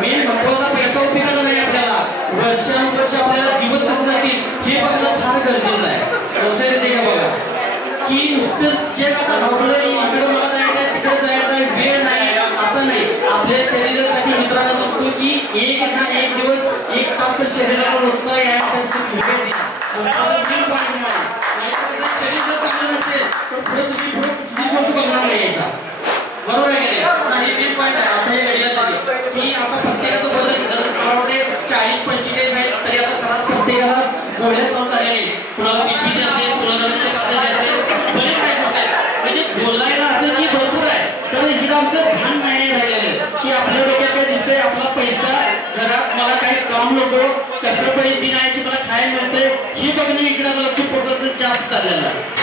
मेन महत्वाचा पैसा उपयोगाचा नाही. आपल्याला वर्षानुवर्ष आपल्याला दिवस कसे जातील हे बघणं फार गरजेचं आहे. लक्षात येते का बघा की नुसतं जे आता धावलं इकडे मला जायचं आहे तिकडे जायचं आहे, वेळ नाही असं नाही. आपल्या शरीरासाठी मित्रांना सांगतो की एक दिवस 1 तास तर शरीराला रोजचा यायसाठी तुम्ही वेळ द्या. शरीर जर चांगलं नसेल तर पुढे तुम्ही गोष्ट बघणार नाही यायचा. बरोबर आहे की नाही? हे मेन पॉईंट आहे आता या घडीला तरी की आता प्रत्येकाचं वजन जर मला वाटते 40-45 आहे तरी आता सर्वात प्रत्येकाला गोळ्या चालू झालेल्या आहेत. कुणाला बीपीचे असेल, कुणाला रक्तदाबाचे असेल, बरेच काही गोष्टी आहेत. म्हणजे बोलायला असं की भरपूर आहे कारण इकडं आमचं भान नाही राहिलेलं की आपल्या डोक्यात काय दिसतंय, आपला पैसा घरात मला काही काम नको, कसं पैसे बिनायची मला खायला मिळतंय हे बघणं इकडं लक्ष पोटाचं जास्त चाललेलं आहे.